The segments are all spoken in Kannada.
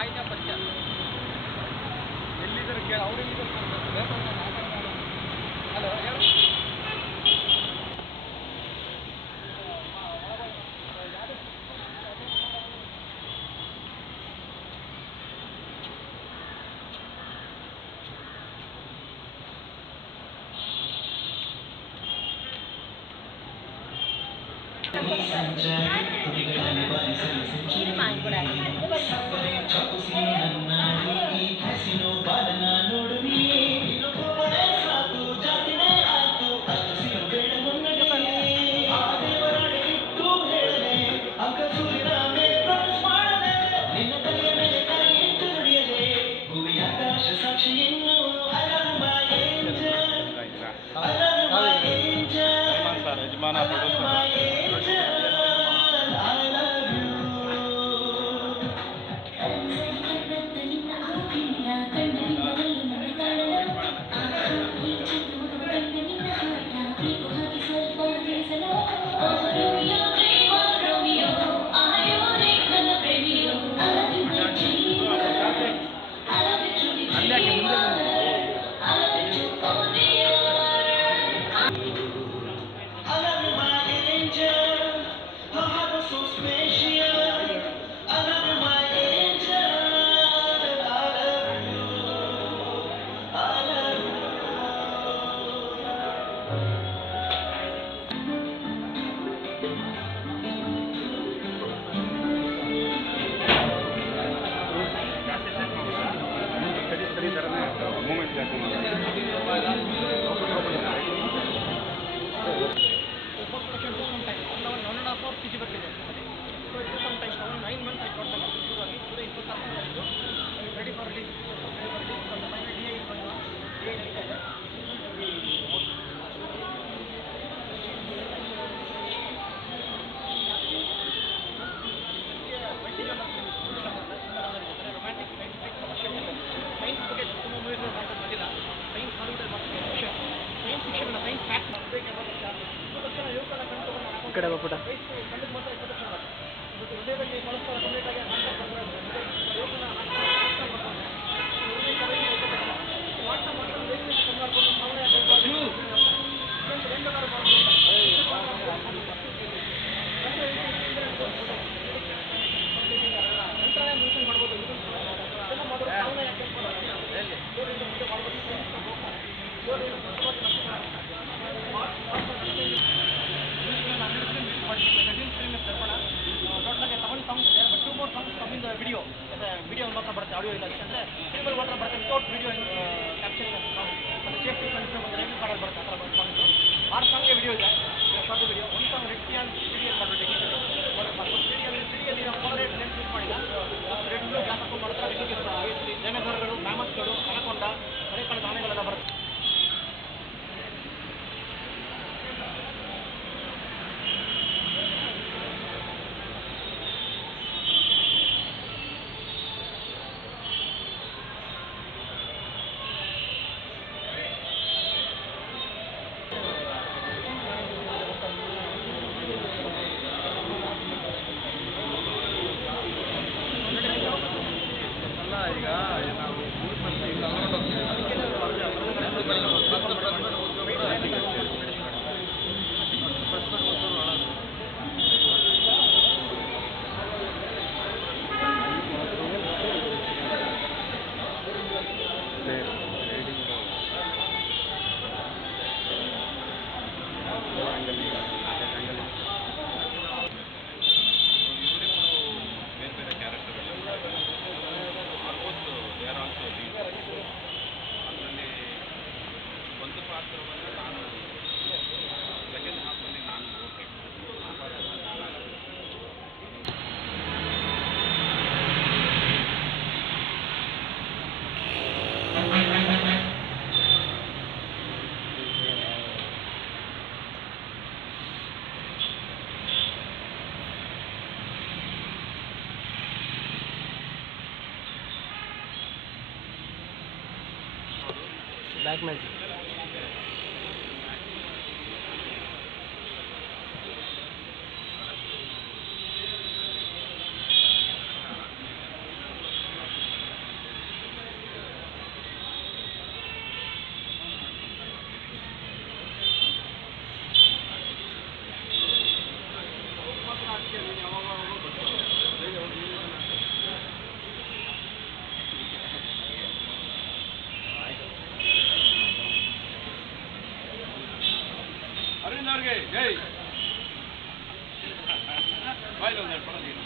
ಸಾಹಿತ್ಯ ಪರಿಚಯ ಎಲ್ಲಿದ್ದಾರೆ ಕೇಳ ಅವ್ರು ಎಲ್ಲಿದ್ದಾರೆ ಹಲೋ ಹೇಳು ಈ ಕಡೆ ಪುಟ ವಿಡಿಯೋ ಮಾತ್ರ ಬರುತ್ತೆ, ಆಡಿಯೋ ಇಲ್ಲ. ಯಾಕಂದರೆ ಸಿಂಗಲ್ ಮಾತ್ರ ಬರುತ್ತೆ, ವಿತೌಟ್ ವಿಡಿಯೋ ಕ್ಯಾಪ್ಚರಿಂಗ್ ಅಂತ ಸಾಂಗ್ ಮತ್ತು ಸೇಫ್ಟಿ ಕನ್ಸರ್ ಒಂದು ರೈಲ್ ಕಾರ್ಡಲ್ಲಿ ಬರುತ್ತೆ. ಆ ಥರ ಒಂದು ಸಾಂಗ್ಸು 6 ಸಾಂಗ್ಗೆ ವಿಡಿಯೋ ಇದೆ, ಶಾರ್ಟ್ ವಿಡಿಯೋ. ಒಂದು ಸಾಂಗ್ ರೆಡ್ ಸಿ ಅಂತ ಸಿಡಿಯಲ್ಲಿ ಮಾಡಬೇಕು. ಸಿಡಿಯಲ್ಲಿ ನಾವು ಕೋಲರೇಟ್ ಲೆನ್ಸ್ ಯೂಸ್ ಮಾಡಿಲ್ಲ, ರೆಡ್ ಬ್ಲೂ ಗ್ಲಾಸ್ ಹಾಕೊಂಡು ಮಾಡ್ತಾರೆ. ಡೈನೋಸಾರ್ಗಳು, ಮ್ಯಾಮತ್ಗಳು, ಅನಕೊಂಡ, ಮನೆ ಕಡೆ ಆನೆಗಳೆಲ್ಲ ಬರುತ್ತೆ. ಬ್ಲ್ಯಾಕ್ ಮ್ಯಾಜಿಕ್ ಜೈ ಬಾಯ್ಲಿ ಒಂದೆರಡು ಪಡ ನೀನು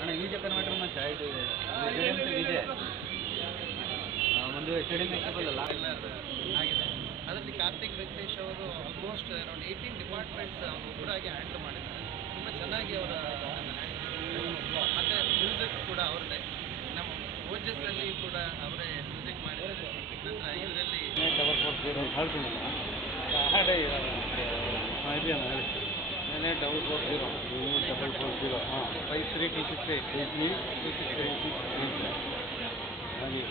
ಅಣ್ಣ ವಿಜೆ ಕನ್ವರ್ಟರ್ ಮತ್ತೆ ಆಯಿತು ಇದೆ ಸ್ಟೇಡಿಯಂ ವಿಜೆ ಒಂದು ಸ್ಟೇಡಿಯಂ ಎಕ್ಸೆಬಲ್ ಅಲ್ಲ ಆಗಿದೆ. ಅದರಲ್ಲಿ ಕಾರ್ತಿಕ್ ವೆಂಕಟೇಶ್ ಅವರು ಆಲ್ಮೋಸ್ಟ್ ಅರೌಂಡ್ 18 ಡಿಪಾರ್ಟ್ಮೆಂಟ್ಸ್ ಅವರು ಒಬ್ಬರಾಗಿ ಹ್ಯಾಂಡಲ್ ಮಾಡಿದ್ದಾರೆ. ತುಂಬ ಚೆನ್ನಾಗಿ ಅವರ ಮತ್ತು ಮ್ಯೂಸಿಕ್ ಕೂಡ ಅವ್ರದ್ದೇ. ನಮ್ಮ ಓಜಸ್ಸಲ್ಲಿ ಕೂಡ ಅವರೇ ಮ್ಯೂಸಿಕ್ ಮಾಡಿದ್ದಾರೆ. ನಂತರ ಇದರಲ್ಲಿ ಡಬಲ್ 4 ಹೇಳ್ತೀನಿ ಡಬಲ್ 4 ಹಾಂ 53 268 ಹಾಗೆ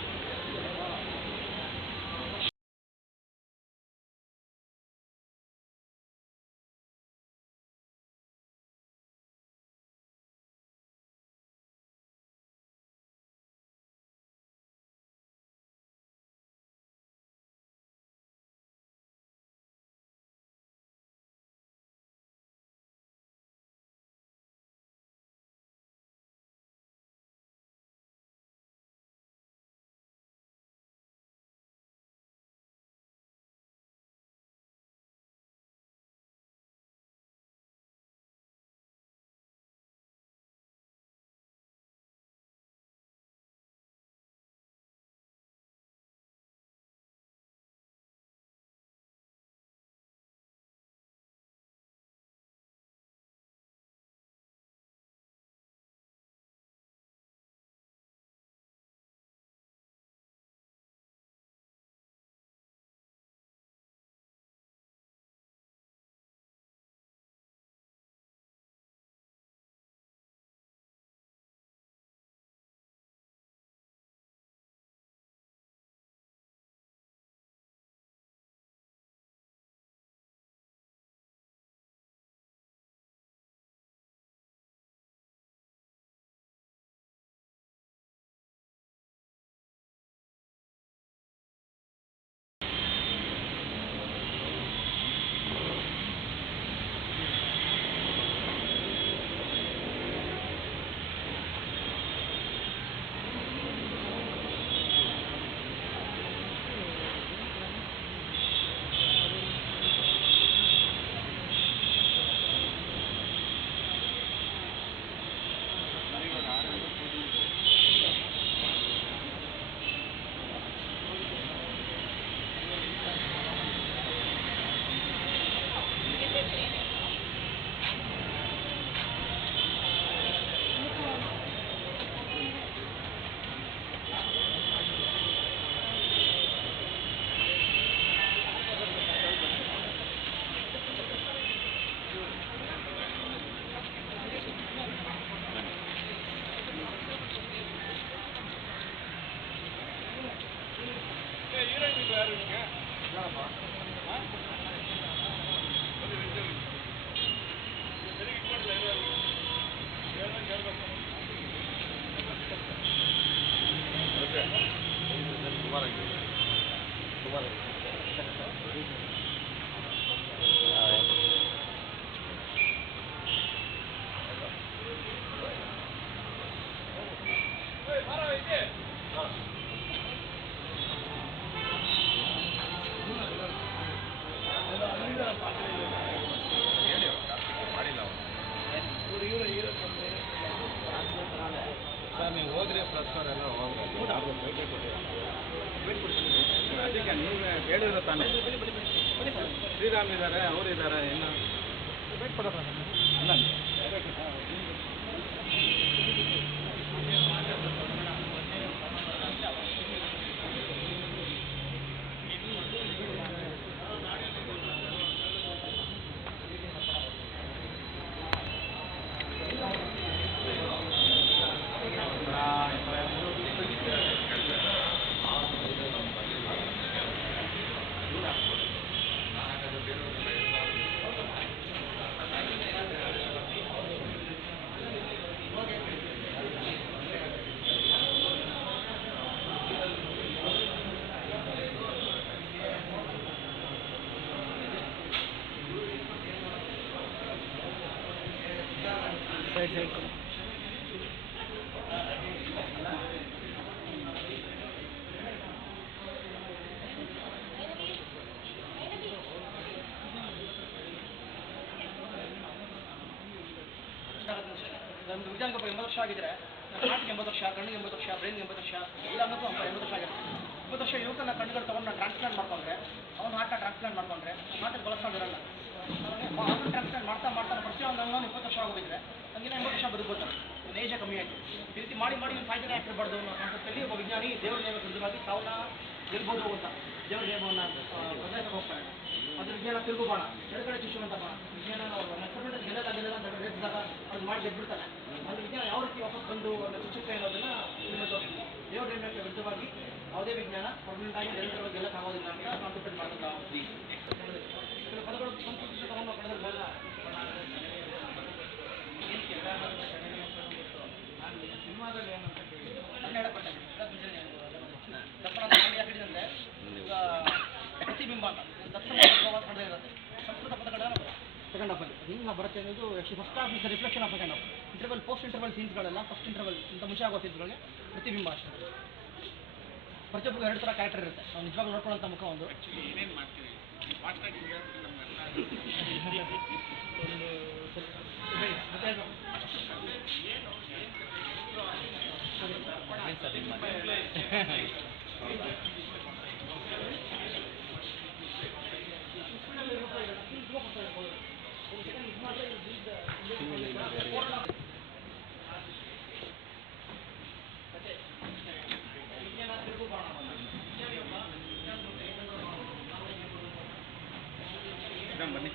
ಸರ್ ನೀವು ಹೋದ್ರಿ ಪ್ಲಸ್ ಅವರ್ ಎಲ್ಲ ಹೋದ್ರೆ ಅದಕ್ಕೆ ನೀವು ಹೇಳಿದ್ರೆ ತಾನೇ ಶ್ರೀರಾಮ್ ಇದ್ದಾರೆ ಅವ್ರು ಇದ್ದಾರೆ ಇನ್ನು ಅಲ್ಲ ಸೈಡ್ ನಮ್ದು ವಿಜ್ಞಾನಕ್ಕೆ 80 ವರ್ಷ ಆಗಿದ್ರೆ ನಮ್ಮ ಹಾರ್ಟ್ಗೆ 80 ವರ್ಷ, ಕಣ್ಣಿಗೆ 80 ವರ್ಷ, ಬ್ರೈನ್ಗೆ 80 ವರ್ಷ, ಎಲ್ಲದಕ್ಕೂ 80 ವರ್ಷ ಆಗಿರುತ್ತೆ. 20 ವರ್ಷ ಯುವಕನ ಕಣ್ಣುಗಳು ತೊಗೊಂಡು ನಾನು ಟ್ರಾನ್ಸ್ಪ್ಲಾಂಟ್ ಮಾಡ್ಕೊಂಡ್ರೆ, ಅವ್ನ ಹಾರ್ಟ್ನ ಟ್ರಾನ್ಸ್ಪ್ಲಾಂಟ್ ಮಾಡ್ಕೊಂಡ್ರೆ ಹಾರ್ಟಿಗೆ ಕೊಲೆಸ್ಟ್ರಾಲ್ ಇರಲ್ಲ. ಅದನ್ನು ಟ್ರಾನ್ಸ್ಪ್ಲಾಂಟ್ ಮಾಡ್ತಾ ಮಾಡ್ತಾ ಪ್ರತಿಯೊಂದು ಅಂಗನೂ 20 ವರ್ಷ ಆಗೋಗಿದ್ರೆ ನನಗಿನ 80 ವರ್ಷ ಬದುಕ್ಬೋದು. ನನ್ನ ಏಜೇ ಕಮ್ಮಿ ಆಯಿತು. ಈ ರೀತಿ ಮಾಡಿ ಮಾಡಿ ಫಾಯ್ದೆ ಹಾಕಿರಬಾರ್ದು ಅನ್ನೋ ಕಾನ್ಸೆಪ್ಟಲ್ಲಿ ಒಬ್ಬ ವಿಜ್ಞಾನಿ ದೇವ್ರ ನೇಮ ವಿರುದ್ಧವಾಗಿ ತಾವನ್ನ ಗೆಲ್ಬೋದು ಅಂತ ದೇವ್ರ ನೇಮವನ್ನು ಬದಲಾಯಿಸಕ್ಕೆ ಹೋಗ್ತಾರೆ. ಅದ್ರ ವಿಜ್ಞಾನ ತಿರುಗುಬಾಣ, ಎಡಗಡೆ ಚುಚ್ಚುವಂಥ ಬಾಣ. ವಿಜ್ಞಾನ ಎಕ್ಸ್ಪೆರಿಮೆಂಟ್ ಗೆಲ್ಲಲ್ಲ ಅಂತ ರೇಸಿದಾಗ ಅದು ಮಾಡಿ ಗೆದ್ಬಿಡ್ತಾನೆ. ಅದು ವಿಜ್ಞಾನ ಯಾವ ರೀತಿ ವಾಪಸ್ ಬಂದು ಚುಚ್ಚುತ್ತೆ ಅನ್ನೋದನ್ನು ನಿಮಗೆ ತೋರಿಸ್ತೀನಿ. ದೇವ್ರ ನೇಮಕ್ಕೆ ವಿರುದ್ಧವಾಗಿ ಯಾವುದೇ ವಿಜ್ಞಾನ ಪರ್ಮನೆಂಟ್ ಆಗಿ ನಿರಂತರವಾಗಿ ಗೆಲ್ಲಕ್ಕಾಗೋದಿಲ್ಲ ಅಂತ ಕಾನ್ಸೆಪ್ಟ್ ಮಾಡ್ತಾ ಕೆಲವು ಪದಗಳು ಸಂಸ್ಕೃತಿ ತಗೊಂಡು ಪಡೆದಲ್ಲಿ ಬರಲ್ಲ. ಸಿನಿಮಾದಲ್ಲಿ ಏನಂತ ಕೇಳಿ ನಾನು ಹೇಳப்பಟ್ಟೆ ದಪ್ಪಣ ಯಾಕಿಡಿದಂದರೆ ಈಗ ಪ್ರತಿಬಿಂಬ ಅಂತ ದಕ್ಷಿಣ ಪದಗಳು ಇರುತ್ತೆ. ಸಂಸ್ಕೃತ ಪದಗಳನ್ನು ಸೆಕೆಂಡ್ ಹಾಫಲ್ಲಿ ಹಿಂಗೆ ಬರುತ್ತೆ ಅನ್ನೋದು actually first half is reflection of second half. Interval post interval ಸೀನ್ಸ್ಗಳೆಲ್ಲ ಫಸ್ಟ್ ಇಂಟರ್ವಲ್ ಇಂಥ ಮುಂಚೆ ಆಗೋ ಸೀನ್ಸ್ಗಳಿಗೆ ಪ್ರತಿಬಿಂಬ ಅಷ್ಟೇ. ಪ್ರತಿಯೊಬ್ಬರಿಗೂ 2 ಥರ ಕ್ಯಾರೆಕ್ಟರ್ ಇರುತ್ತೆ. ನಾವು ನಿಜವಾಗ್ಲೂ ನೋಡ್ಕೊಳ್ಳೋಂಥ ಮುಖ ಒಂದು ಏನೇನು ಮಾಡ್ತೀವಿ ಫಾಸ್ಟಾಗಿ ನಮಗೆಲ್ಲ ಬನ್ನಿ.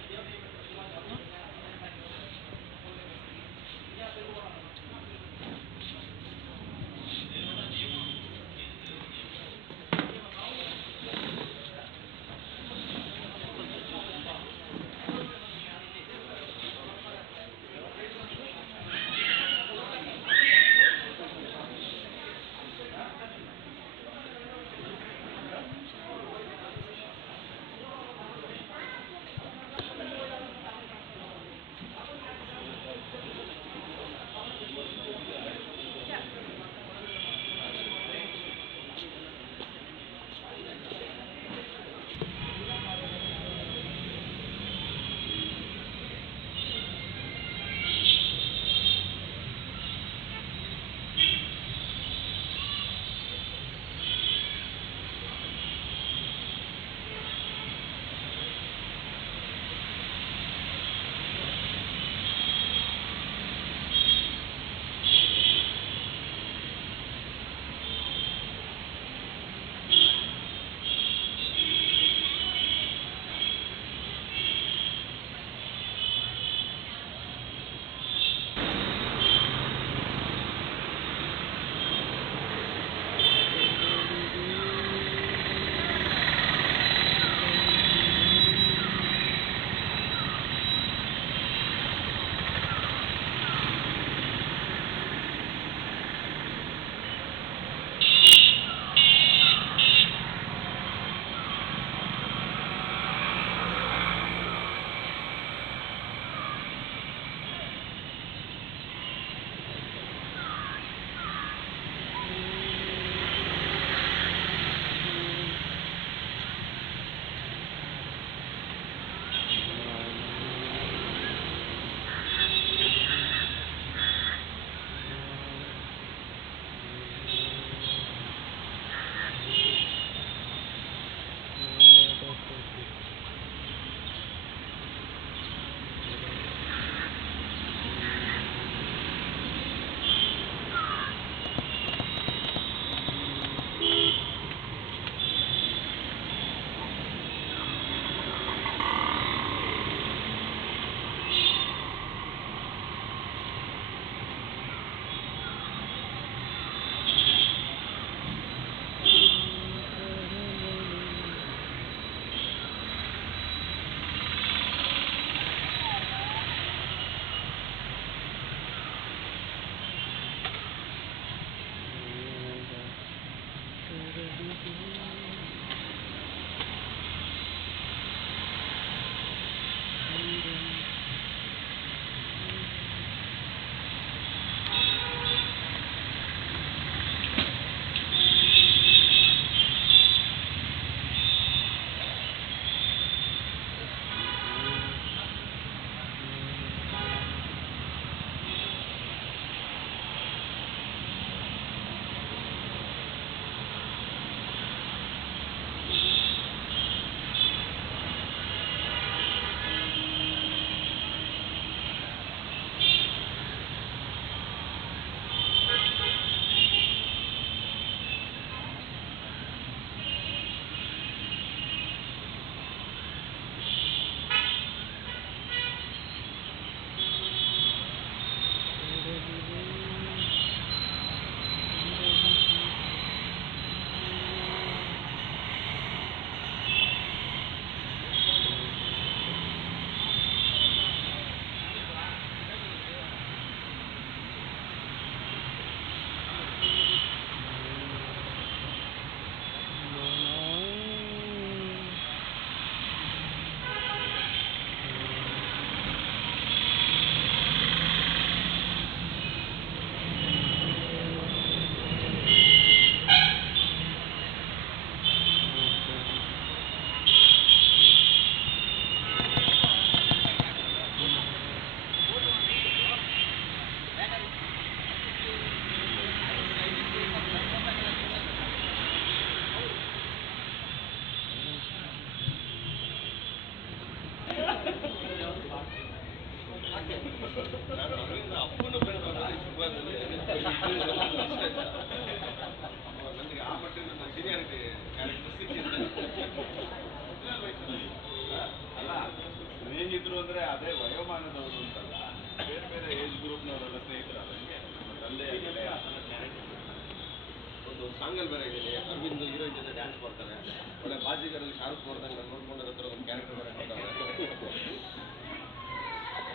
ಸಾಂಗಲ್ಲಿ ಬೇರೆ ಇದ್ದೀನಿ. ಅರವಿಂದ್ ಹೀರೋಯಿನ್ ಜೊತೆ ಡ್ಯಾನ್ಸ್ ಮಾಡ್ತಾರೆ. ಒಳ್ಳೆ ಬಾಜಿಗರಲ್ಲಿ ಶಾರುಖ್ ನೋಡ್ದಂಗೆ ನಾನು ನೋಡ್ಕೊಂಡು ಹತ್ರ ಒಂದು ಕ್ಯಾರೆಕ್ಟರ್ ಬೇರೆ ಕೊಟ್ಟವ್ರೆ.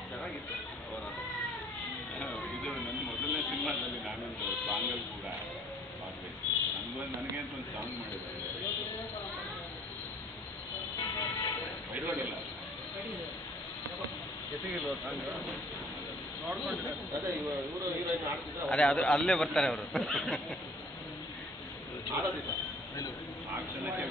ಚೆನ್ನಾಗಿತ್ತು ಅವರ ಇದು ನನ್ನ ಮೊದಲನೇ ಸಿನಿಮಾದಲ್ಲಿ ನಾನೊಂದು ಸಾಂಗಲ್ಲಿ ಕೂಡ ಭಾಗವಹಿಸಿ ನನಗೆ ಅಂತ ಒಂದು ಸಾಂಗ್ ಮಾಡಿದ್ದಾರೆ. ಬೈರೋಡಿಲ್ಲ ಜೊತೆಗಿಲ್ವ ಸಾಂಗ್ ಅದೇ ಇವರು ಹೀರೋಯಿನ್ ಆಡ್ತಿದ್ರೆ ಅದೇ ಅದು ಅಲ್ಲೇ ಬರ್ತಾರೆ ಅವರು. ಆಡೋದಿಲ್ಲ ಆ ಕ್ಷಣಕ್ಕೆ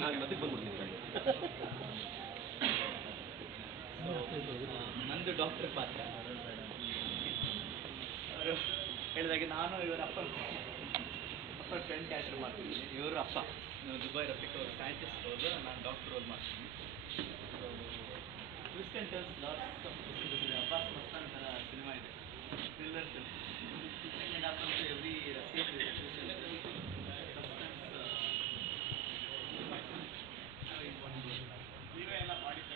ನಾನು ಮಧ್ಯಕ್ಕೆ ಬಂದ್ಬಿಡ್ತೀನಿ. ನಂದು ಡಾಕ್ಟರ್ ಪಾತ್ರ. ಅವರು ಹೇಳಿದಾಗೆ ನಾನು ಇವರ ಅಪ್ಪ ಫ್ರೆಂಡ್ ಕ್ಯಾರೆಕ್ಟರ್ ಮಾಡ್ತೀನಿ. ಇವರು ಅಪ್ಪ ದುಬೈ ರಫಿಕ್ ಅವರು ಸೈಂಟಿಸ್ಟ್ ರೋಲ್, ನಾನು ಡಾಕ್ಟರ್ ರೋಲ್ ಮಾಡ್ತೀನಿ. Twist and turns lots of twist. Abbas Mastan ಥರ ಸಿನಿಮಾ ಇದೆ, ಥ್ರಿಲ್ಲರ್ ಫಿಲ್ಮ್. ಸೆಕೆಂಡ್ ಹಾಫ್ ಅಂತೂ ಎವ್ರಿ ಸೀನ್ ಇದೆ ಟ್ವಿಸ್ಟ್ ಆ್ಯಂಡ್ ಟರ್ನ್ಸ್, ಸಸ್ಪೆನ್ಸ್. ನೀವೇ ಎಲ್ಲ ಮಾಡಿದ್ದ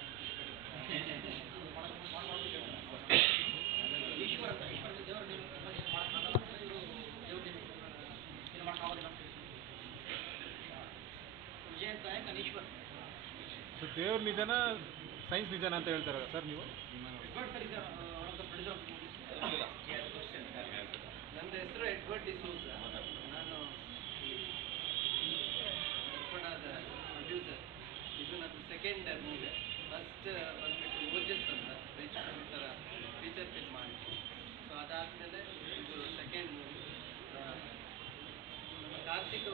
ಈಶ್ವರ ವಿಜಯ ಅಂತ ಕನೀಶ್ವರ್ ದೇವ್ರ ನಿಜನ ಸೈನ್ಸ್ ನಿಜನ ಅಂತ ಹೇಳ್ತಾರಲ್ಲ ಸರ್ ನೀವು? ನನ್ನ ಹೆಸರು ಎಡ್ವರ್ಡ್ ಡಿಸೂಸ. ನಾನು ಪ್ರೊಡ್ಯೂಸರ್. ಇದು ನನ್ನ ಸೆಕೆಂಡ್ ಮೂವಿ. ಫಸ್ಟ್ ಬಂದ್ಬಿಟ್ಟು ಓಜಸ್ ಅಂತ ಫ್ರೆಂಚ್ ಫಿಲ್ಮ್ ಥರ ಫೀಚರ್ ಫಿಲ್ಮ್ ಮಾಡಿದ್ವಿ. ಸೊ ಅದಾದಮೇಲೆ ಇದು ಸೆಕೆಂಡ್ ಮೂವಿ. ನಮ್ಮ ಕಾರ್ತಿಕ್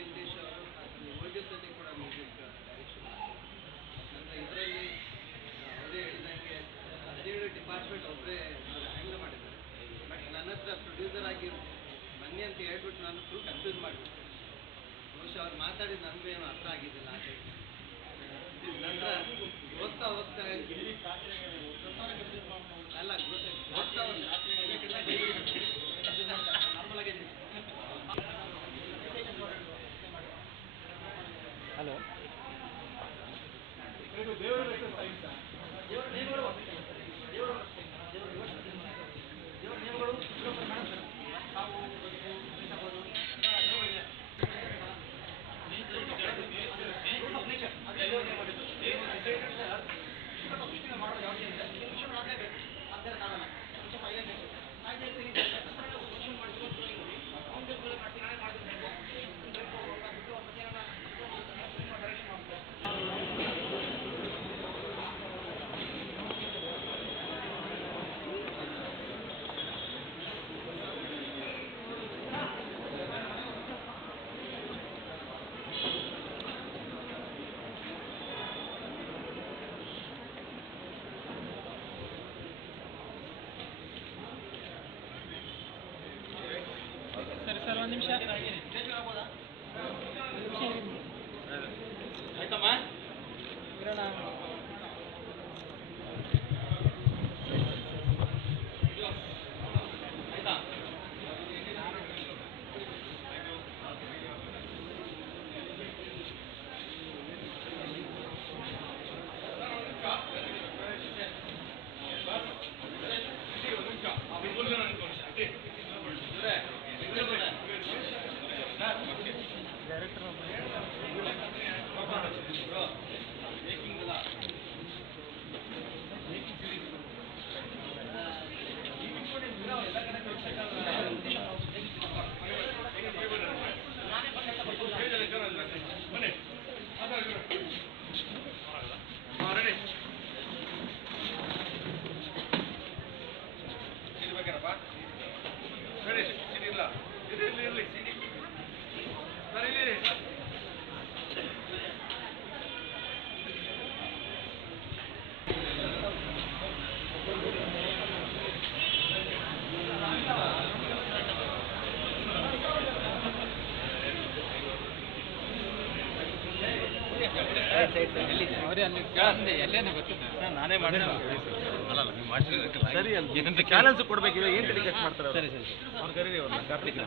ವೆಂಕಟೇಶ್ ಅವರು ಅದು ಓಜಸ್ಸಲ್ಲಿ ಕೂಡ ಮ್ಯೂಸಿಕ್ ಡೈರೆಕ್ಷನ್ ಮಾಡಿದ್ರು. ಅಂದರೆ ಇದರಲ್ಲಿ ಅವರೇ ಹೇಳಿದಂಗೆ 17 ಡಿಪಾರ್ಟ್ಮೆಂಟ್ ಒಬ್ಬರೇ ಹ್ಯಾಂಡಲ್ ಮಾಡಿದ್ದಾರೆ. ಬಟ್ ನನ್ನ ಹತ್ರ ಪ್ರೊಡ್ಯೂಸರ್ ಆಗಿ ಬನ್ನಿ ಅಂತ ಹೇಳ್ಬಿಟ್ಟು ನಾನು ಫುಲ್ ಕನ್ಫ್ಯೂಸ್ ಮಾಡಿಬಿಟ್ಟೆ. ಬಹುಶಃ ಅವ್ರು ಮಾತಾಡಿದ್ದು ನನಗೂ ಏನೂ ಅರ್ಥ ಆಗಿದ್ದಿಲ್ಲ ಆ ಟೈಮ್. ನಂತರ ಓದ್ತಾ ಅಲ್ಲ ಓದ್ತಾ ಹಲೋ ಸರ್ ಒಂದು ನಿಮಿಷ ಆಯ್ತಮ್ಮ ಇರೋಣ. ಆಯ್ತಾ ನಾನೇ ಮಾಡಿಲ್ಲ. ಸರಿ ಏನಂತ ಚಾಲೆಂಜ್ ಕೊಡಬೇಕಿಲ್ಲ, ಏನು ಟೆಲಿಕಾಸ್ಟ್ ಮಾಡ್ತಾರೆ? ಸರಿ ಸರಿ ಅವ್ರು ಕರೀರಿ ಅವ್ರನ್ನ ಕಾರ್ತಿಕ್.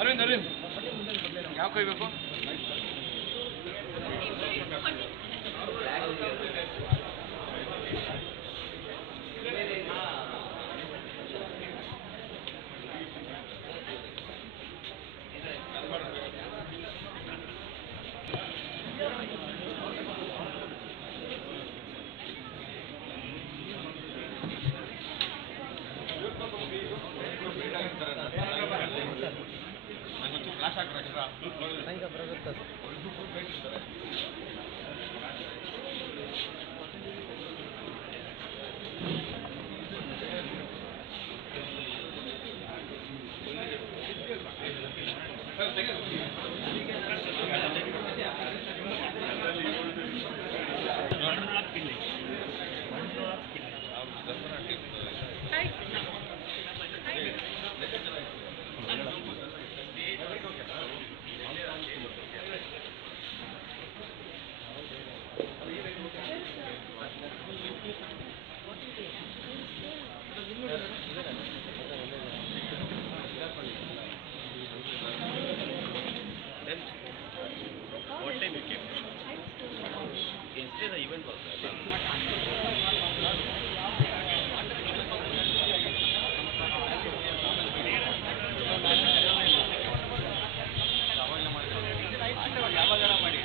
ಅರವಿಂದ್ ಯಾವ ಕೈ ಬೇಕು? ನಂಗೊಂಚೂರು ಫ್ಲಾಶ್ ಹಾಕ್ರೆ extra What time you came? Yesterday the event was there. ಯಾವಾಗಾರ ಮಾಡಿ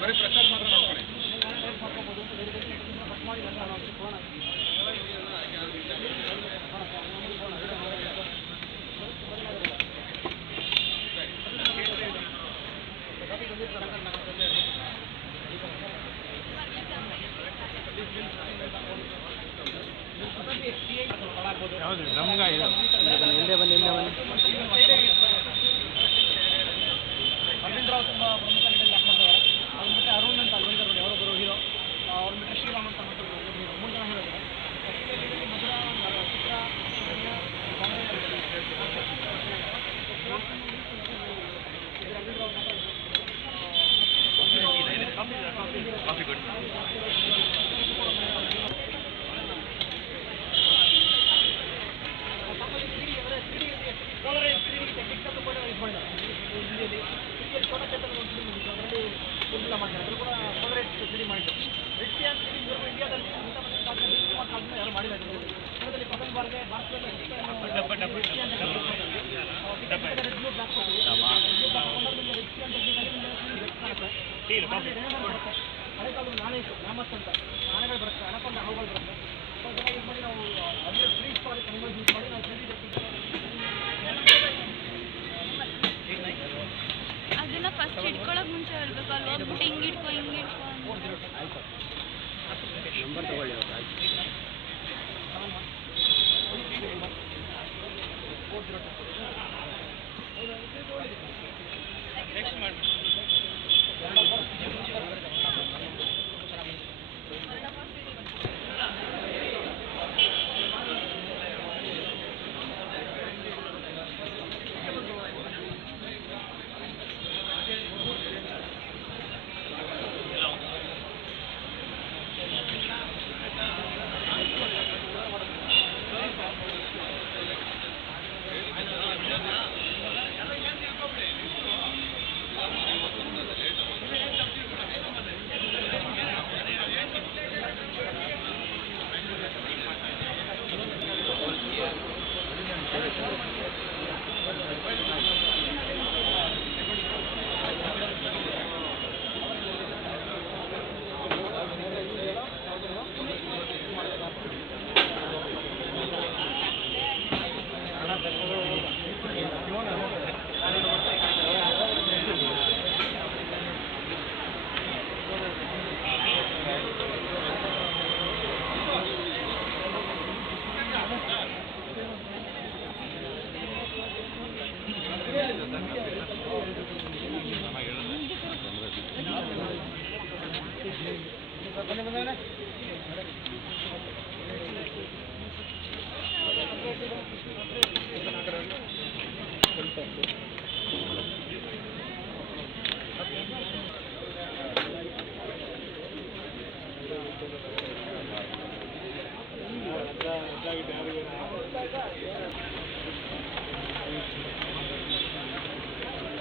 ಬರೀ ಪ್ರಚಾರ ಮಾತ್ರ ನೋಡ್ಕೊಳ್ಳಿ. ಯಾವುದು ನಮ್ಗ ಇದು ಹಿಂದೆ ಬನ್ನಿ ಅರವಿಂದ್ ರಾವ್ ತುಂಬ ಪ್ರಮುಖ ಲೀಡರ್ ಆ್ಯಕ್ಟ್ ಮಾಡ್ತಾರೆ. ಅವ್ರ ಮತ್ತೆ ಅರುಣ್ ಅಂತ ಅಲ್ವಂದ ನೋಡಿ ಅವರೊಬ್ಬರು ಹೀರೋ, ಅವ್ರ ಮತ್ತೆ ಶ್ರೀರಾಮ್ ಅಂತ ಮತ್ತೆ ಹೀರೋ, 3 ಜನ ಹೇಳಿದ್ರು. ಮಧುರ ಚಿತ್ರ ಕಾಫಿ ಕೊಡಿ. ಹಳೆ ಕಾಲದ ನಾನೇ ಇತ್ತು, ನ್ಯಾಮತ್ ಅಂತ ಆನೆಗಳು ಬರುತ್ತೆ, ಅನಕೊಂಡ ಹಾವುಗಳು ಬರುತ್ತೆ. ಸ್ವಲ್ಪ ಜನ ಯೂಸ್ ಮಾಡಿ ನಾವು ಅದೇ ಫ್ರೀಸ್ ಮಾಡಿ ಯೂಸ್ ಮಾಡಿ ನಾವು 3D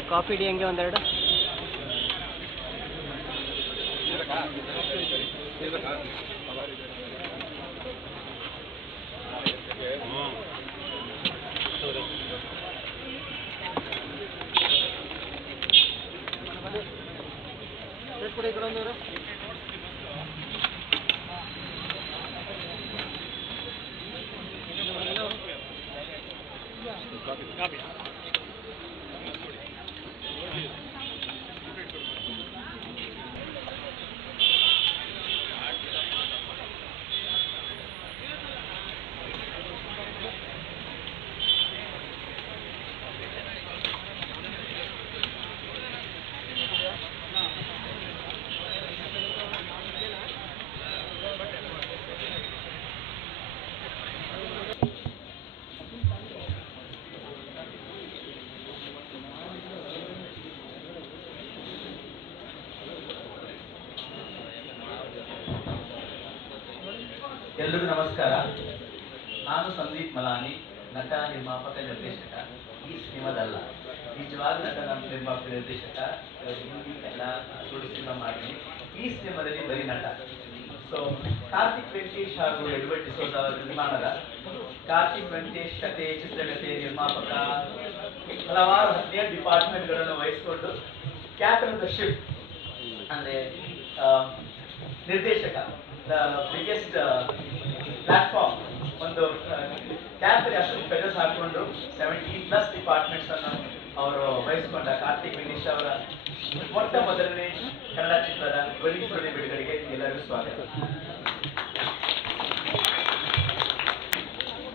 ಕಾಫಿ ಟೀ ಹಂಗೆ ಒಂದೆರಡು. ಕೊಡಿ ಈ ಕಡೆ ಒಂದೂರು. ಕಾಫಿ ಎಲ್ರಿಗೂ ನಮಸ್ಕಾರ. ನಾನು ಸಂದೀಪ್ ಮಲಾನಿ, ನಟ, ನಿರ್ಮಾಪಕ, ನಿರ್ದೇಶಕ. ಈ ಸಿನಿಮಾದಲ್ಲ, ನಿಜವಾದ ನಟ, ನಮ್ಮ ನಿರ್ಮಾಪಕ, ನಿರ್ದೇಶಕ. ಹಿಂದಿ ಎಲ್ಲ ಸುಳ್ಳು ಸಿನಿಮಾ ಮಾಡಿದ್ದೀನಿ. ಈ ಸಿನಿಮಾದಲ್ಲಿ ಬರೀ ನಟ. ಸೊ ಕಾರ್ತಿಕ್ ವೆಂಕಟೇಶ್ ಹಾಗೂ ಎಡ್ವರ್ಡ್ ಡಿಸೋಜ ಅವರ ನಿರ್ಮಾಣದ ಕಾರ್ತಿಕ್ ವೆಂಕಟೇಶ್ ಕತೆ, ಚಿತ್ರಕಥೆ, ನಿರ್ಮಾಪಕ, ಹಲವಾರು 17 ಡಿಪಾರ್ಟ್ಮೆಂಟ್ಗಳನ್ನು ವಹಿಸಿಕೊಂಡು ಕ್ಯಾಪ್ಟನ್ ಆಫ್ ದ ಶಿಪ್ ಅಂದರೆ ನಿರ್ದೇಶಕ, ದ ಬಿಗ್ಗೆಸ್ಟ್ ಪ್ಲಾಟ್ಫಾರ್ಮ್, ಒಂದು ಕ್ಯಾಪ್ಟನ್ ಅಷ್ಟು ಫೆಡರ್ಸ್ ಹಾಕೊಂಡು 17+ ಡಿಪಾರ್ಟ್ಮೆಂಟ್ಸ್ ಅನ್ನು ಅವರು ವಹಿಸಿಕೊಂಡ ಕಾರ್ತಿಕ್ ವೆಂಕಟೇಶ್ ಅವರ ಮೊಟ್ಟ ಮೊದಲನೇ ಕನ್ನಡ ಚಿತ್ರದ ಬಲಿಸುರುಳಿ ಬಿಡುಗಡೆಗೆ ಎಲ್ಲರಿಗೂ ಸ್ವಾಗತ.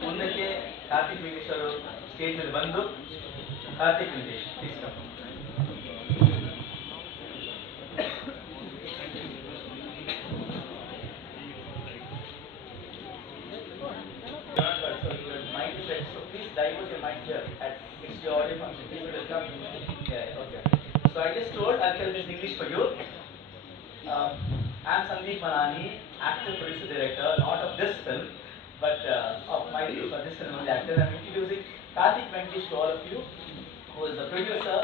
ಮುಂದಕ್ಕೆ ಕಾರ್ತಿಕ್ ವೆಂಕಟೇಶ್ ಅವರು ಸ್ಟೇಜ್ ಮೇಲೆ ಬಂದು, Karthik Venkatesh please come. It's your audio function. Please welcome. Yeah, okay. So I just told, I'll tell this in English for you. I'm Sandeep Malani, actor, producer, director, not of this film, but of my view for this film only actor. I'm introducing Karthik Venkatesh to all of you, who is the producer,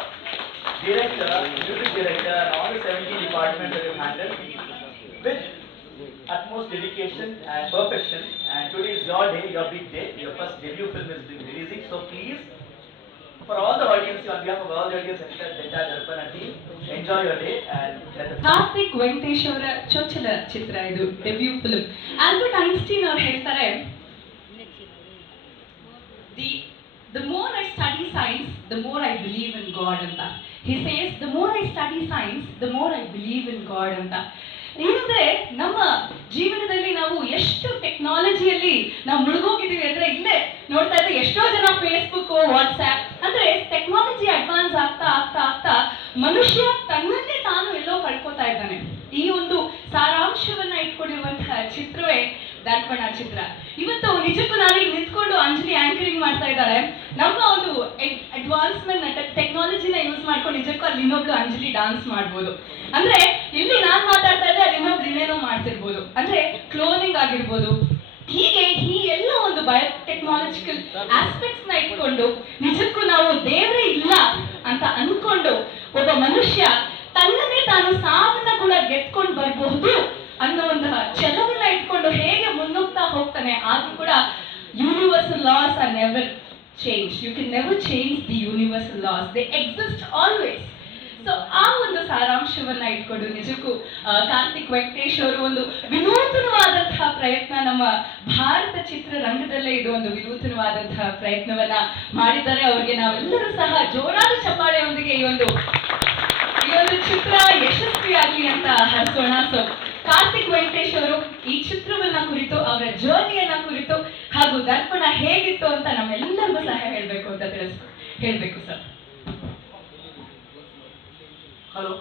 director, music director, and all the 17 departments that you've handled with utmost dedication and perfection. And today is your day, your big day. Your first debut film is being releasing. So please, for all the audience, on behalf of all the audience and the entire Darpana team, enjoy your day and let us. Karthik Venkatesh ಅವರ ಚೊಚ್ಚಲ ಚಿತ್ರ ಇದು, ಡೆಬ್ಯೂ ಫಿಲ್ಮ್. ಆಲ್ಬರ್ಟ್ ಐನ್ಸ್ಟೀನ್ ಅವ್ರು ಹೇಳ್ತಾರೆ, the more I study science, the more I believe in God ಅಂತ. He says, the more I study science, the more I believe in God ಅಂತ. ಏನಂದ್ರೆ ನಮ್ಮ ಜೀವನದಲ್ಲಿ ನಾವು ಎಷ್ಟು ಟೆಕ್ನಾಲಜಿಯಲ್ಲಿ ನಾವು ಮುಳುಗೋಗಿದ್ದೀವಿ ಅಂದ್ರೆ, ಇಲ್ಲೇ ನೋಡ್ತಾ ಇದ್ರೆ ಎಷ್ಟೋ ಜನ ಫೇಸ್ಬುಕ್, ವಾಟ್ಸ್ಆ್ಯಪ್ ಅಂದ್ರೆ ಟೆಕ್ನಾಲಜಿ ಅಡ್ವಾನ್ಸ್ ಆಗ್ತಾ ಆಗ್ತಾ ಆಗ್ತಾ ಮನುಷ್ಯ ತನ್ನನ್ನೇ ತಾನು ಎಲ್ಲೋ ಕಳ್ಕೊತಾ ಇದ್ದಾನೆ. ಈ ಒಂದು ಸಾರಾಂಶವನ್ನ ಇಟ್ಕೊಂಡಿರುವಂತಹ ಚಿತ್ರವೇ ದರ್ಪಣ ಚಿತ್ರ. ಇವತ್ತು ನಿಜಕ್ಕೂ ನಾನೀಗ ನಿಂತ್ಕೊಂಡು ಅಂಜಲಿ ಆಂಕರಿಂಗ್ ಮಾಡ್ತಾ ಇದ್ದಾಳೆ. ನಮ್ಮ ಒಂದು ಅಡ್ವಾನ್ಸ್ಮೆಂಟ್ ಟೆಕ್ನಾಲಜಿನ ಯೂಸ್ ಮಾಡ್ಕೊಂಡು ನಿಜಕ್ಕೂ ಅಲ್ಲಿ ಇನ್ನೊಬ್ಳು ಅಂಜಲಿ ಡಾನ್ಸ್ ಮಾಡ್ಬೋದು. ಅಂದ್ರೆ ಇಲ್ಲಿ ನಾನ್ ಮಾತಾಡ್ತಾ ಇದ್ದೆ, ಅಲ್ಲಿ ಇನ್ನೊಬ್ರು ಇನ್ನೇನೋ ಮಾಡ್ತಿರ್ಬೋದು. ಅಂದ್ರೆ ಕ್ಲೋನಿಂಗ್ ಆಗಿರ್ಬೋದು. ಹೀಗೆ ಈ ಎಲ್ಲ ಒಂದು ಬಯೋಟೆಕ್ನಾಲಜಿಕಲ್ ಆಸ್ಪೆಕ್ಟ್ಸ್ ನ ಇಟ್ಕೊಂಡು ನಿಜಕ್ಕೂ ನಾವು ದೇವರೇ ಇಲ್ಲ ಅಂತ ಅನ್ಕೊಂಡು ಒಬ್ಬ ಮನುಷ್ಯ ತನ್ನನ್ನೇ ತಾನು ಸಾವನ್ನ ಕೂಡ ಗೆದ್ಕೊಂಡು ಬರಬಹುದು ಅನ್ನೋ ಒಂದು ಛಲವನ್ನ ಇಟ್ಕೊಂಡು ಹೇಗೆ ಮುನ್ನುಗ್ತಾ ಹೋಗ್ತಾನೆ. ಆದ್ರೂ ಕೂಡ universal laws are never change. You can never change the universal laws, they exist always. So ಆ ಒಂದು ಸಾರಾಂಶವನ್ನ ಇಟ್ಕೊಂಡು ನಿಜಕ್ಕೂ ಕಾರ್ತಿಕ್ ವೆಂಕಟೇಶ್ ಅವರು ಒಂದು ವಿನೂತನವಾದಂತಹ ಪ್ರಯತ್ನ, ನಮ್ಮ ಭಾರತ ಚಿತ್ರರಂಗದಲ್ಲೇ ಇದು ಒಂದು ವಿನೂತನವಾದಂತಹ ಪ್ರಯತ್ನವನ್ನ ಮಾಡಿದ್ದಾರೆ. ಅವರಿಗೆ ನಾವೆಲ್ಲರೂ ಸಹ ಜೋರಾದ ಚಪ್ಪಾಳೆಯೊಂದಿಗೆ ಈ ಒಂದು ಚಿತ್ರ ಯಶಸ್ವಿಯಾಗಲಿ ಅಂತ ಹರಿಸೋಣ. ಸೊ ಕಾರ್ತಿಕ್ ವೆಂಕಟೇಶ್ ಅವರು ಈ ಚಿತ್ರವನ್ನ ಕುರಿತು, ಅವರ ಜರ್ನಿಯನ್ನ ಕುರಿತು ಹಾಗೂ ದರ್ಪಣ ಹೇಗಿತ್ತು ಅಂತ ನಮ್ಮೆಲ್ಲರಿಗೂ ಸಹ ಹೇಳ್ಬೇಕು ಅಂತ ಹೇಳ್ಬೇಕು ಸರ್. ಹಲೋ,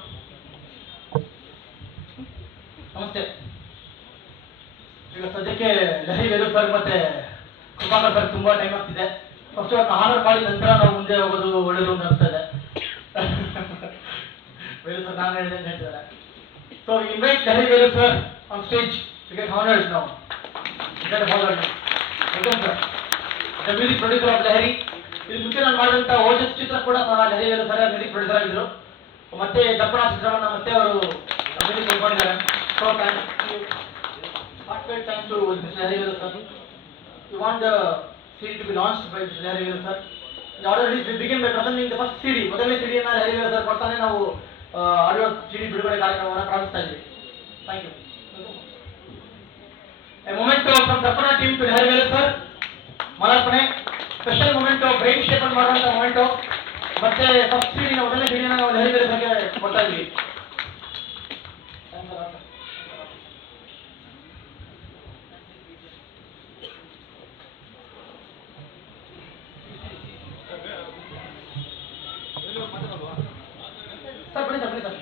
ನಮಸ್ತೆ. ಈಗ ಸದ್ಯಕ್ಕೆ ಲಹರಿ ವೇಲು ಸರ್ ಮತ್ತೆ ಕೃಪಾಕರ್ ಸರ್ ತುಂಬಾ ಟೈಮ್ ಆಗ್ತಿದೆ. ಫಸ್ಟ್ ಆನರ್ ಮಾಡಿ ನಂತರ ನಾವು ಮುಂದೆ ಹೋಗೋದು ಒಳ್ಳೇದು ಅಂತ ಅನಿಸ್ತಾ ಇದೆ. ವೇಲು ಸರ್ ನಾನು ಹೇಳಿದೆ ಅಂತ ಹೇಳ್ತಿದ್ದಾರೆ. So invite Lahari Velu sir on stage to get honoured now. Welcome sir, the music producer of Lahari. ಇದು ಮುಂಚೆ ನಾನು ಮಾಡಿದಂಥ ಓಜಸ್ ಚಿತ್ರ ಕೂಡ ಸಹ Lahari Velu sir music producer ಆಗಿದ್ರು. ಮತ್ತೆ ದಪ್ಪಣ ಚಿತ್ರವನ್ನ ಮತ್ತೆ ಅವರು ಮ್ಯೂಸಿಕ್ ಕೊಡ್ಕೊಂಡಿದ್ದಾರೆ. So thank you. Heartfelt thanks to Mr. Lahiri Velu sir. We want the CD to be launched by Mr. Lahiri Velu sir. The order is we begin by presenting the first CD. ಮೊದಲನೇ CD ಅನ್ನು Lahiri Velu sir ಕೊಡ್ತಾನೆ ನಾವು ಆಡಿಯೋ CD ಬಿಡುಗಡೆ ಕಾರ್ಯಕ್ರಮವನ್ನು ಪ್ರಾರಂಭಿಸ್ತಾ ಇದ್ದೀವಿ. Thank you. A moment from Darpana team to Lahiri Velu sir. ಮಾಲಾರ್ಪಣೆ ಸ್ಪೆಷಲ್ ಮೊಮೆಂಟ್ ಬ್ರೈನ್ ಶೇಪ್ ಅನ್ನು ಮಾಡುವಂತ ಮೊಮೆಂಟ್. ಮತ್ತೆ ಫಸ್ಟ್ CD ಮೊದಲನೇ CD ನಾವು Lahiri Velu sir ಗೆ ಕೊಡ್ತಾ ಇದ್ದೀವಿ. ಸರ್ ಬನ್ನಿ ಸರ್, ಬನ್ನಿ ಸರ್.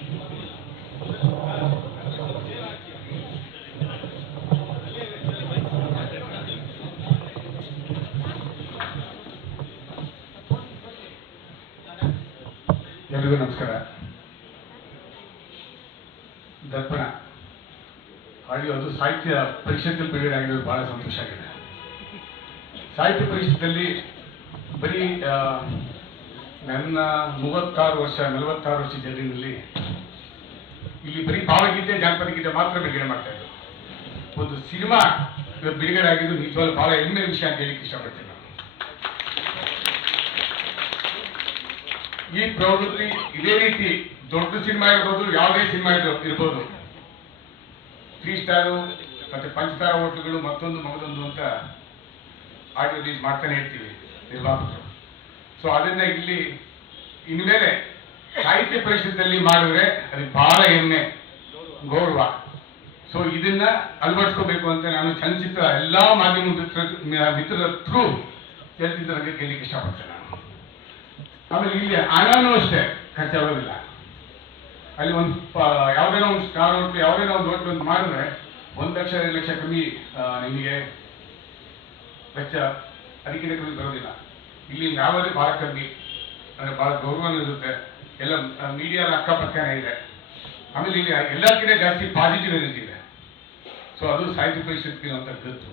ಎಲ್ರಿಗೂ ನಮಸ್ಕಾರ. ದರ್ಪಣ ಆಡಿಯೋ ಅದು ಸಾಹಿತ್ಯ ಪರಿಷತ್ತಲ್ಲಿ ಬಿಡುಗಡೆ ಆಗಿರೋದು ಬಹಳ ಸಂತೋಷ ಆಗಿದೆ. ಸಾಹಿತ್ಯ ಪರಿಷತ್ತಲ್ಲಿ ಬರೀ ನನ್ನ 46 ವರ್ಷ ಜರ್ನಿನಲ್ಲಿ ಇಲ್ಲಿ ಬರೀ ಭಾವಗೀತೆ ಜಾನಪದ ಗೀತೆ ಮಾತ್ರ ಬಿಡುಗಡೆ ಮಾಡ್ತಾ ಇದ್ರು. ಒಂದು ಸಿನಿಮಾ ಇವತ್ತು ಬಿಡುಗಡೆ ಆಗಿದ್ದು ನಿಜವಾಗ್ಲೂ ಬಹಳ ಹೆಮ್ಮೆಯ ವಿಷಯ ಅಂತ ಹೇಳಿಕ್ಕೆ ಇಷ್ಟಪಡ್ತೀನಿ ನಾನು. ಈ ಪ್ರವೃತ್ತಿ ಇದೇ ರೀತಿ ದೊಡ್ಡ ಸಿನಿಮಾ ಇರ್ಬೋದು, ಯಾವುದೇ ಸಿನಿಮಾ ಇರ್ಬೋದು, 3 ಸ್ಟಾರು ಮತ್ತೆ ಪಂಚತಾರ ಹೋಟ್ಲುಗಳು ಮತ್ತೊಂದು ಮಗದೊಂದು ಅಂತ ಆಡಿಯೋ ರಿಲೀಸ್ ಮಾಡ್ತಾನೆ ಇರ್ತೀವಿ ನಿರ್ಮಾಪಕರು. ಸೊ ಅದರಿಂದ ಇಲ್ಲಿ ಇನ್ಮೇಲೆ ಸಾಹಿತ್ಯ ಪರಿಷತ್ತಲ್ಲಿ ಮಾಡಿದ್ರೆ ಅದಕ್ಕೆ ಬಹಳ ಹೆಮ್ಮೆ, ಗೌರವ. ಸೊ ಇದನ್ನ ಅಳವಡಿಸ್ಕೋಬೇಕು ಅಂತ ನಾನು ಚಲನಚಿತ್ರ ಎಲ್ಲ ಮಾಧ್ಯಮ ಮಿತ್ರರ ಥ್ರೂ ಚಲನಚಿತ್ರಕ್ಕೆ ಕೇಳಲಿಕ್ಕೆ ಇಷ್ಟಪಡ್ತೇನೆ ನಾನು. ಆಮೇಲೆ ಇಲ್ಲಿ ಹಣನೂ ಅಷ್ಟೇ ಖರ್ಚಾಗೋದಿಲ್ಲ. ಅಲ್ಲಿ ಒಂದು ಯಾವುದೇನೋ ಒಂದು ಸ್ಟಾರ್ ಹೋಟ್ಲು ಯಾವುದೇನೋ ಒಂದು ಹೋಟ್ಲು ಅಂತ ಮಾಡಿದ್ರೆ 1 ಲಕ್ಷ 2 ಲಕ್ಷ ಕಮ್ಮಿ ನಿಮಗೆ ವೆಚ್ಚ ಅದಕ್ಕಿಂತ ಕಮ್ಮಿ ಬರೋದಿಲ್ಲ. ಇಲ್ಲಿ ಯಾವಾಗಲೂ ಭಾಳ ಕಮ್ಮಿ, ಅಂದರೆ ಭಾಳ ಗೌರವನೂ ಇರುತ್ತೆ. ಎಲ್ಲ ಮೀಡಿಯಾ ಅಕ್ಕಪಕ್ಕನೇ ಇದೆ. ಆಮೇಲೆ ಇಲ್ಲಿ ಎಲ್ಲಕ್ಕಿಂತ ಜಾಸ್ತಿ ಪಾಸಿಟಿವ್ ಎನರ್ಜಿ ಇದೆ. ಸೊ ಅದು ಸಾಹಿತ್ಯ ಪರಿಷತ್ಗೆ ಅಂತ ಗೊತ್ತು.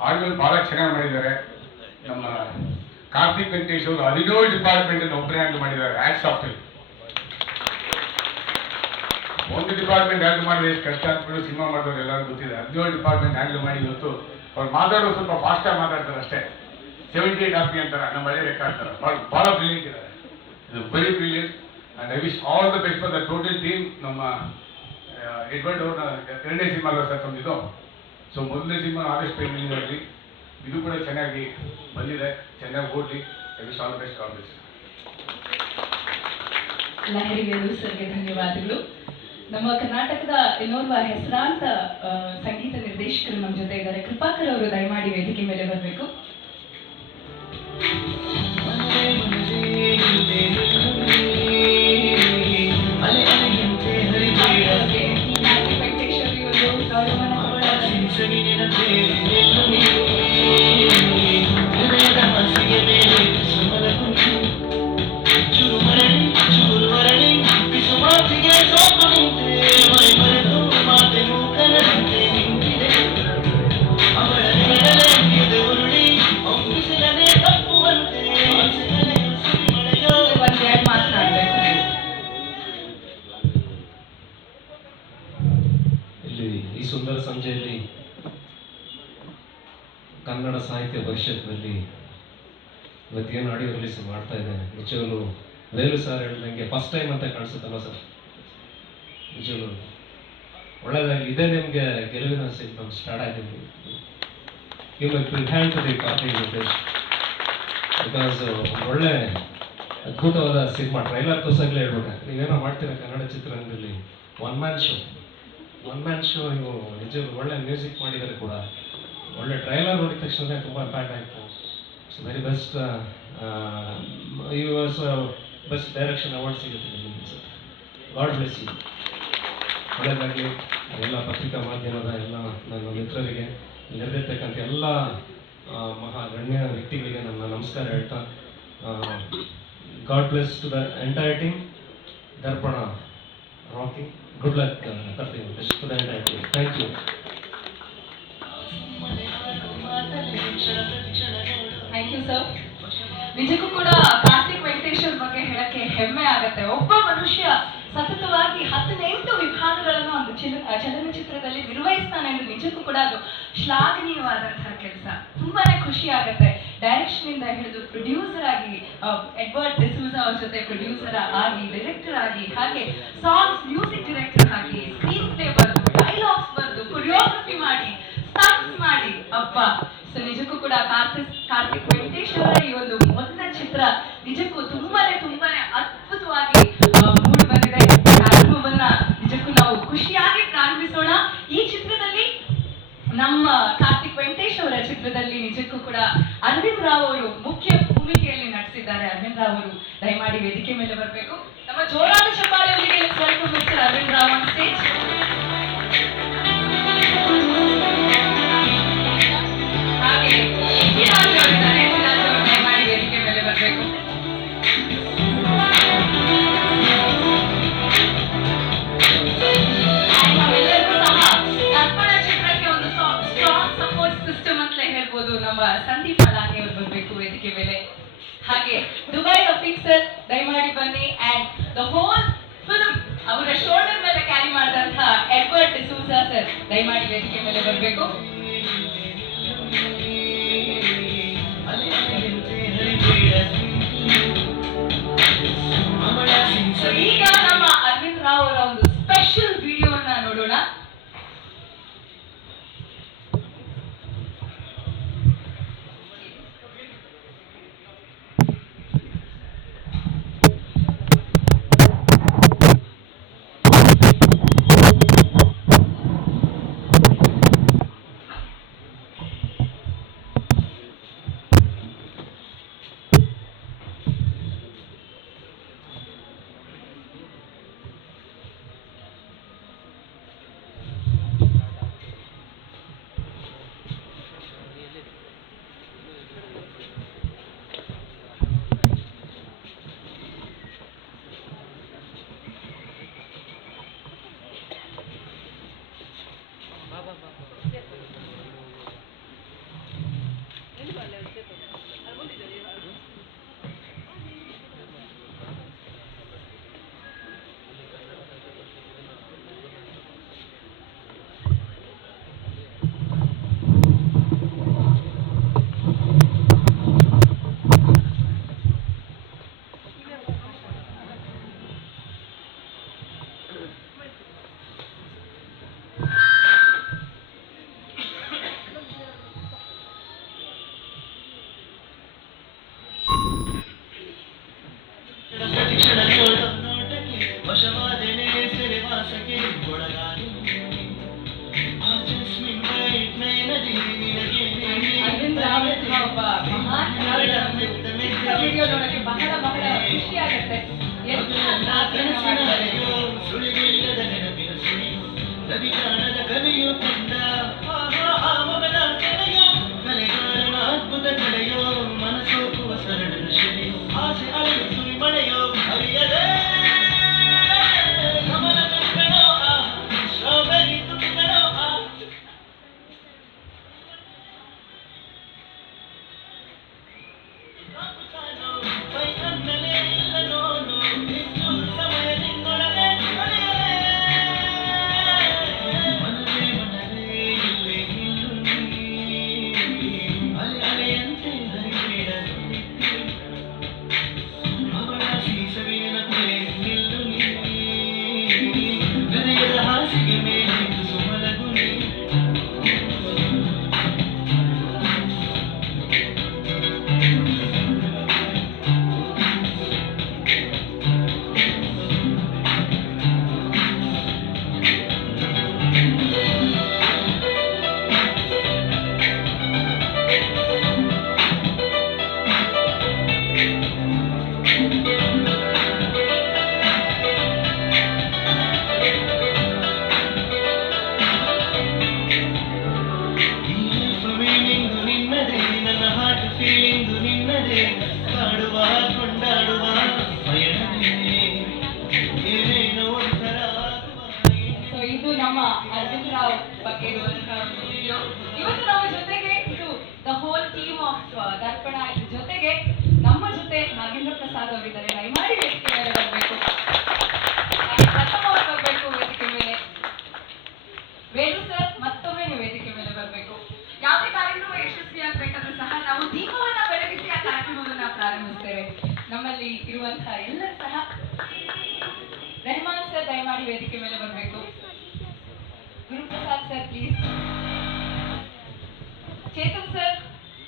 ಹಾಡುಗಳು ಭಾಳ ಚೆನ್ನಾಗಿ ಮಾಡಿದ್ದಾರೆ. ನಮ್ಮ ಕಾರ್ತಿಕ್ ವೆಂಕಟೇಶ್ ಅವರು 17 ಡಿಪಾರ್ಟ್ಮೆಂಟನ್ನು ಒಬ್ಬರೇ ಹ್ಯಾಂಡಲ್ ಮಾಡಿದ್ದಾರೆ. Hats off to. ಒಂದು ಡಿಪಾರ್ಟ್ಮೆಂಟ್ ಹ್ಯಾಂಡಲ್ ಮಾಡಿದ್ರೆ ಎಷ್ಟು ಕಷ್ಟ ಅಂದ್ಬಿಟ್ಟು ಸಿನಿಮಾ ಮಾಡೋರು ಎಲ್ಲರೂ ಗೊತ್ತಿದೆ. 17 ಡಿಪಾರ್ಟ್ಮೆಂಟ್ ಹ್ಯಾಂಡಲ್ ಮಾಡಿ ಇವತ್ತು ಅವ್ರು ಮಾತಾಡೋರು ಸ್ವಲ್ಪ ಫಾಸ್ಟಾಗಿ ಮಾತಾಡ್ತಾರೆ ಅಷ್ಟೇ. 78 RP ಅಂತಾರೆ, ನಮ್ಮ ಹಳೆ ಲೆಕ್ಕ ಅಂತಾರೆ. ಭಾಳ ಬ್ರಿಲಿಯಂಟ್ ಇದ್ದಾರೆ. ಇದು very brilliant and I wish all the best for the total team. ನಮ್ಮ ಎಡ್ವರ್ಡ್ ಅವ್ರನ್ನ 2ನೇ ಸಿನಿಮಾ ಸರ್ ತಂದಿದ್ದು. ಸೊ ಮೊದಲನೇ ಸಿನಿಮಾ ಆದಷ್ಟು ಬೇಗ ರಿಲೀಸ್ ಆಗಲಿ. ಇದು ಕೂಡ ಚೆನ್ನಾಗಿ ಬಂದಿದೆ, ಚೆನ್ನಾಗಿ ಓಡಲಿ. I wish all the best all this. Lahari Velu ಸರ್ಗೆ ಧನ್ಯವಾದಗಳು. ನಮ್ಮ ಕರ್ನಾಟಕದ ಇನ್ನೋರ್ವ ಹೆಸರಾಂತ ಸಂಗೀತ ನಿರ್ದೇಶಕರು ನಮ್ಮ ಜೊತೆ ಇದ್ದಾರೆ. ಕೃಪಾಕರ್ ಅವರು ದಯಮಾಡಿ ವೇದಿಕೆ ಮೇಲೆ ಬರಬೇಕು. ಈ ಸುಂದರ ಸಂಜೆಯಲ್ಲಿ ಕನ್ನಡ ಸಾಹಿತ್ಯ ಪರಿಷತ್ನಲ್ಲಿ ಇವತ್ತೇನು ಆಡಿಯೋ ರಿಲೀಸ್ ಮಾಡ್ತಾ ಇದ್ದೇನೆ. ನಿಜವಾಗ್ಲೂ ವೇಲು ಸರ್ ಹೇಳ್ದಂಗೆ ಫಸ್ಟ್ ಟೈಮ್ ಅಂತ ಕಾಣಿಸುತ್ತಲ್ಲ ಸರ್. ನಿಜವಾಗ್ಲೂ ಒಳ್ಳೆಯದಾಗಿ ಇದೆ. ನಿಮಗೆ ಗೆಲುವಿನ ಸಿಂಪಲ್ ಸ್ಟಾರ್ಟ್ ಆಗಿದೆ. Give a big hand to the Karthik Venkatesh. Because ಒಳ್ಳೆ ಅದ್ಭುತವಾದ ಸಿನಿಮಾ ಟ್ರೈಲರ್ ತೋರ್ಸಾಗಲೇ ಹೇಳ್ಬೇಕು. ನೀವೇನೋ ಮಾಡ್ತೀರಾ ಕನ್ನಡ ಚಿತ್ರರಂಗದಲ್ಲಿ ಒನ್ ಮ್ಯಾನ್ ಶೋ. ನೀವು ನಿಜವಾಗ್ಲೂ ಒಳ್ಳೆ ಮ್ಯೂಸಿಕ್ ಮಾಡಿದರೆ ಕೂಡ ಒಳ್ಳೆ ಟ್ರೈಲರ್ ನೋಡಿದ ತಕ್ಷಣ ತುಂಬ ಇಂಪ್ಯಾಕ್ಟ್ ಆಯಿತು. So very best best direction award ಸಿಗುತ್ತೆ ನಿಮಗೆ ಸರ್. God bless you. ಒಳ್ಳೆಯದಾಗಲಿ. ಎಲ್ಲ ಪತ್ರಿಕಾ ಮಾಧ್ಯಮದ ಎಲ್ಲ ನನ್ನ ಮಿತ್ರರಿಗೆ, ನೆರೆದಿರ್ತಕ್ಕಂಥ ಎಲ್ಲ ಮಹಾ ಗಣ್ಯ ವ್ಯಕ್ತಿಗಳಿಗೆ ನನ್ನ ನಮಸ್ಕಾರ ಹೇಳ್ತಾ, God bless to the entire team. Darpana rocking. Good luck ಕರ್ತೀನಿ to the entire team. Thank you. Thank you sir. ನಿಜಕ್ಕೂ ಕೂಡ ಕಾರ್ತಿಕ್ ವೆಂಕಟೇಶ್ ಅವ್ರ ಬಗ್ಗೆ ಹೇಳಕ್ಕೆ ಹೆಮ್ಮೆ ಆಗತ್ತೆ. ಒಬ್ಬ ಮನುಷ್ಯ ಸತತವಾಗಿ 18 ವಿಭಾಗಗಳನ್ನು ಒಂದು ಚಲನಚಿತ್ರದಲ್ಲಿ ನಿರ್ವಹಿಸ್ತಾನೆ ಅಂದ್ರೆ ನಿಜಕ್ಕೂ ಕೂಡ ಅದು ಶ್ಲಾಘನೀಯವಾದಂತಹ ಕೆಲಸ. ತುಂಬಾನೇ ಖುಷಿ ಆಗತ್ತೆ. ಡೈರೆಕ್ಷನ್ ಇಂದ ಹಿಡಿದು ಪ್ರೊಡ್ಯೂಸರ್ ಆಗಿ, ಎಡ್ವರ್ಡ್ ಡಿಸೂಜಾ ಅವ್ರ ಜೊತೆ ಪ್ರೊಡ್ಯೂಸರ್ ಆಗಿ, ಡೈರೆಕ್ಟರ್ ಆಗಿ, ಹಾಗೆ ಸಾಂಗ್ಸ್ ಮ್ಯೂಸಿಕ್ ಡೈರೆಕ್ಟರ್ ಆಗಿ, ಸ್ಕ್ರೀನ್ ಪ್ಲೇ ಬರೆದು, ಡೈಲಾಗ್ಸ್ ಬರೆದು, ಕೊರಿಯೋಗ್ರಫಿ ಮಾಡಿ, ಸ್ಟಂಟ್ಸ್ ಮಾಡಿ, ಅಪ್ಪ. ಸೊ ನಿಜಕ್ಕೂ ಕೂಡ ಕಾರ್ತಿಕ್ ವೆಂಕಟೇಶ್ ಅವರ ಈ ಒಂದು ಮೊದಲ ಚಿತ್ರ ನಿಜಕ್ಕೂ ತುಂಬಾನೇ ಅದ್ಭುತವಾಗಿ ಮೂಡಿ ಬಂದಿದೆ. ಆಲ್ಬಮನ್ನ ನಿಜಕ್ಕೂ ನಾವು ಖುಷಿಯಾಗಿ ಪ್ರಾರಂಭಿಸೋಣ. ಈ ಚಿತ್ರದಲ್ಲಿ ನಮ್ಮ ಕಾರ್ತಿಕ್ ವೆಂಕಟೇಶ್ ಅವರ ಚಿತ್ರದಲ್ಲಿ ನಿಜಕ್ಕೂ ಕೂಡ ಅರವಿಂದ್ ರಾವ್ ಅವರು ಮುಖ್ಯ ಭೂಮಿಕೆಯಲ್ಲಿ ನಟಿಸಿದ್ದಾರೆ. ಅರವಿಂದ್ ರಾವ್ ಅವರು ದಯಮಾಡಿ ವೇದಿಕೆ ಮೇಲೆ ಬರಬೇಕು. ನಮ್ಮ ಜೋರಾದ ಚಪ್ಪಾಳೆಯೊಂದಿಗೆ welcome mister Arvind Rao on stage. ಹಾಗೆ ಶಿವರಾಜ್ ಅವರಿದ್ದಾರೆ. ಶಿವರಾಜ್ ಅವರು ದಯಮಾಡಿ ವೇದಿಕೆ ಮೇಲೆ ಬರಬೇಕು. ನಾವೆಲ್ಲರಿಗೂ ಸಹ ದರ್ಪಣ ಚಿತ್ರಕ್ಕೆ ಒಂದು ಸ್ಟ್ರಾಂಗ್ ಸಪೋರ್ಟ್ ಸಿಸ್ಟಮ್ ಅಂತಲೇ ಹೇಳ್ಬೋದು. ನಮ್ಮ ಸಂದೀಪ್ ಮಲಾನಿ ಅವರು ಬರಬೇಕು ವೇದಿಕೆ ಮೇಲೆ. ಹಾಗೆ ದುಬೈ ರಫೀಕ್ ಸರ್ ದಯಮಾಡಿ ಬನ್ನಿ. ಅಂಡ್ ದ ಹೋಲ್ ಫಿಲ್ಮ್ ಅವರ ಶೋಲ್ಡರ್ ಮೇಲೆ ಕ್ಯಾರಿ ಮಾಡಿದಂತಹ ಎಡ್ವರ್ಡ್ ಡಿಸೂಜಾ ಸರ್ ದಯಮಾಡಿ ವೇದಿಕೆ ಮೇಲೆ ಬರಬೇಕು. ಈಗ ನಮ್ಮ ಅರವಿಂದ್ ರಾವ್ ಅವರ ಒಂದು ಸ್ಪೆಷಲ್ ವಿಡಿಯೋನ ನೋಡೋಣ. ಪ್ರಸಾದ್ ಅವರಿದ್ದಾರೆ, ದಯಮಾಡಿ ವೇದಿಕೆ ಮೇಲೆ ಬರಬೇಕು. ಪ್ರಥಮ ಅವರು ಬರಬೇಕು ವೇದಿಕೆ ಮೇಲೆ. ವೇಣು ಸರ್ ಮತ್ತೊಮ್ಮೆ ನೀವು ವೇದಿಕೆ ಮೇಲೆ ಬರಬೇಕು. ಯಾವುದೇ ಕಾರ್ಯಕ್ರಮ ಯಶಸ್ವಿಯಾಗಬೇಕಾದ್ರೂ ಸಹ ನಾವು ದೀಪವನ್ನ ಬೆಳಗಿಸಿ ಆ ಕಾರ್ಯಕ್ರಮವನ್ನ ಪ್ರಾರಂಭಿಸ್ತೇವೆ. ನಮ್ಮಲ್ಲಿ ಇರುವಂತಹ ಎಲ್ಲರೂ ಸಹ ರೆಹಮಾನ್ ಸರ್ ದಯಮಾಡಿ ವೇದಿಕೆ ಮೇಲೆ ಬರಬೇಕು. Guruprasad sir please. Chetan sir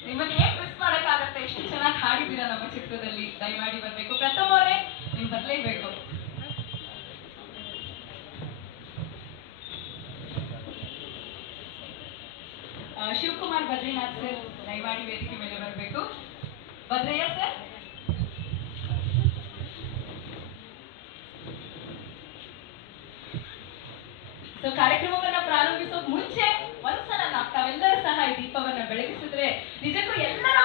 ನಿಮ್ಮನ್ನ ಹೇಗೆ ಮಿಸ್ ಮಾಡಕ್ಕಾಗತ್ತೆ, ಎಷ್ಟು ಚೆನ್ನಾಗಿ ಹಾಡಿದ್ದೀರಾ ನಮ್ಮ ಚಿತ್ರದಲ್ಲಿ, ದಯಮಾಡಿ ಬರಬೇಕು. ಪ್ರಥಮ ಅವರೇ ನೀವು ಬರಲೇಬೇಕು. ಶಿವಕುಮಾರ್ ಬದ್ರಿನಾಥ್ ಸರ್ ದಯಮಾಡಿ ವೇದಿಕೆ ಮೇಲೆ ಬರಬೇಕು. ಭದ್ರಯ್ಯ ಸರ್. ಸೊ ಕಾರ್ಯಕ್ರಮವನ್ನ ಪ್ರಾರಂಭಿಸೋಕ್ ಮುಂಚೆ ಒಂದ್ಸಲ ತಾವೆಲ್ಲರೂ ಸಹ ಈ ದೀಪವನ್ನ ಬೆಳಗಿಸಿದ್ರೆ ನಿಜಕ್ಕೂ ಎಲ್ಲರ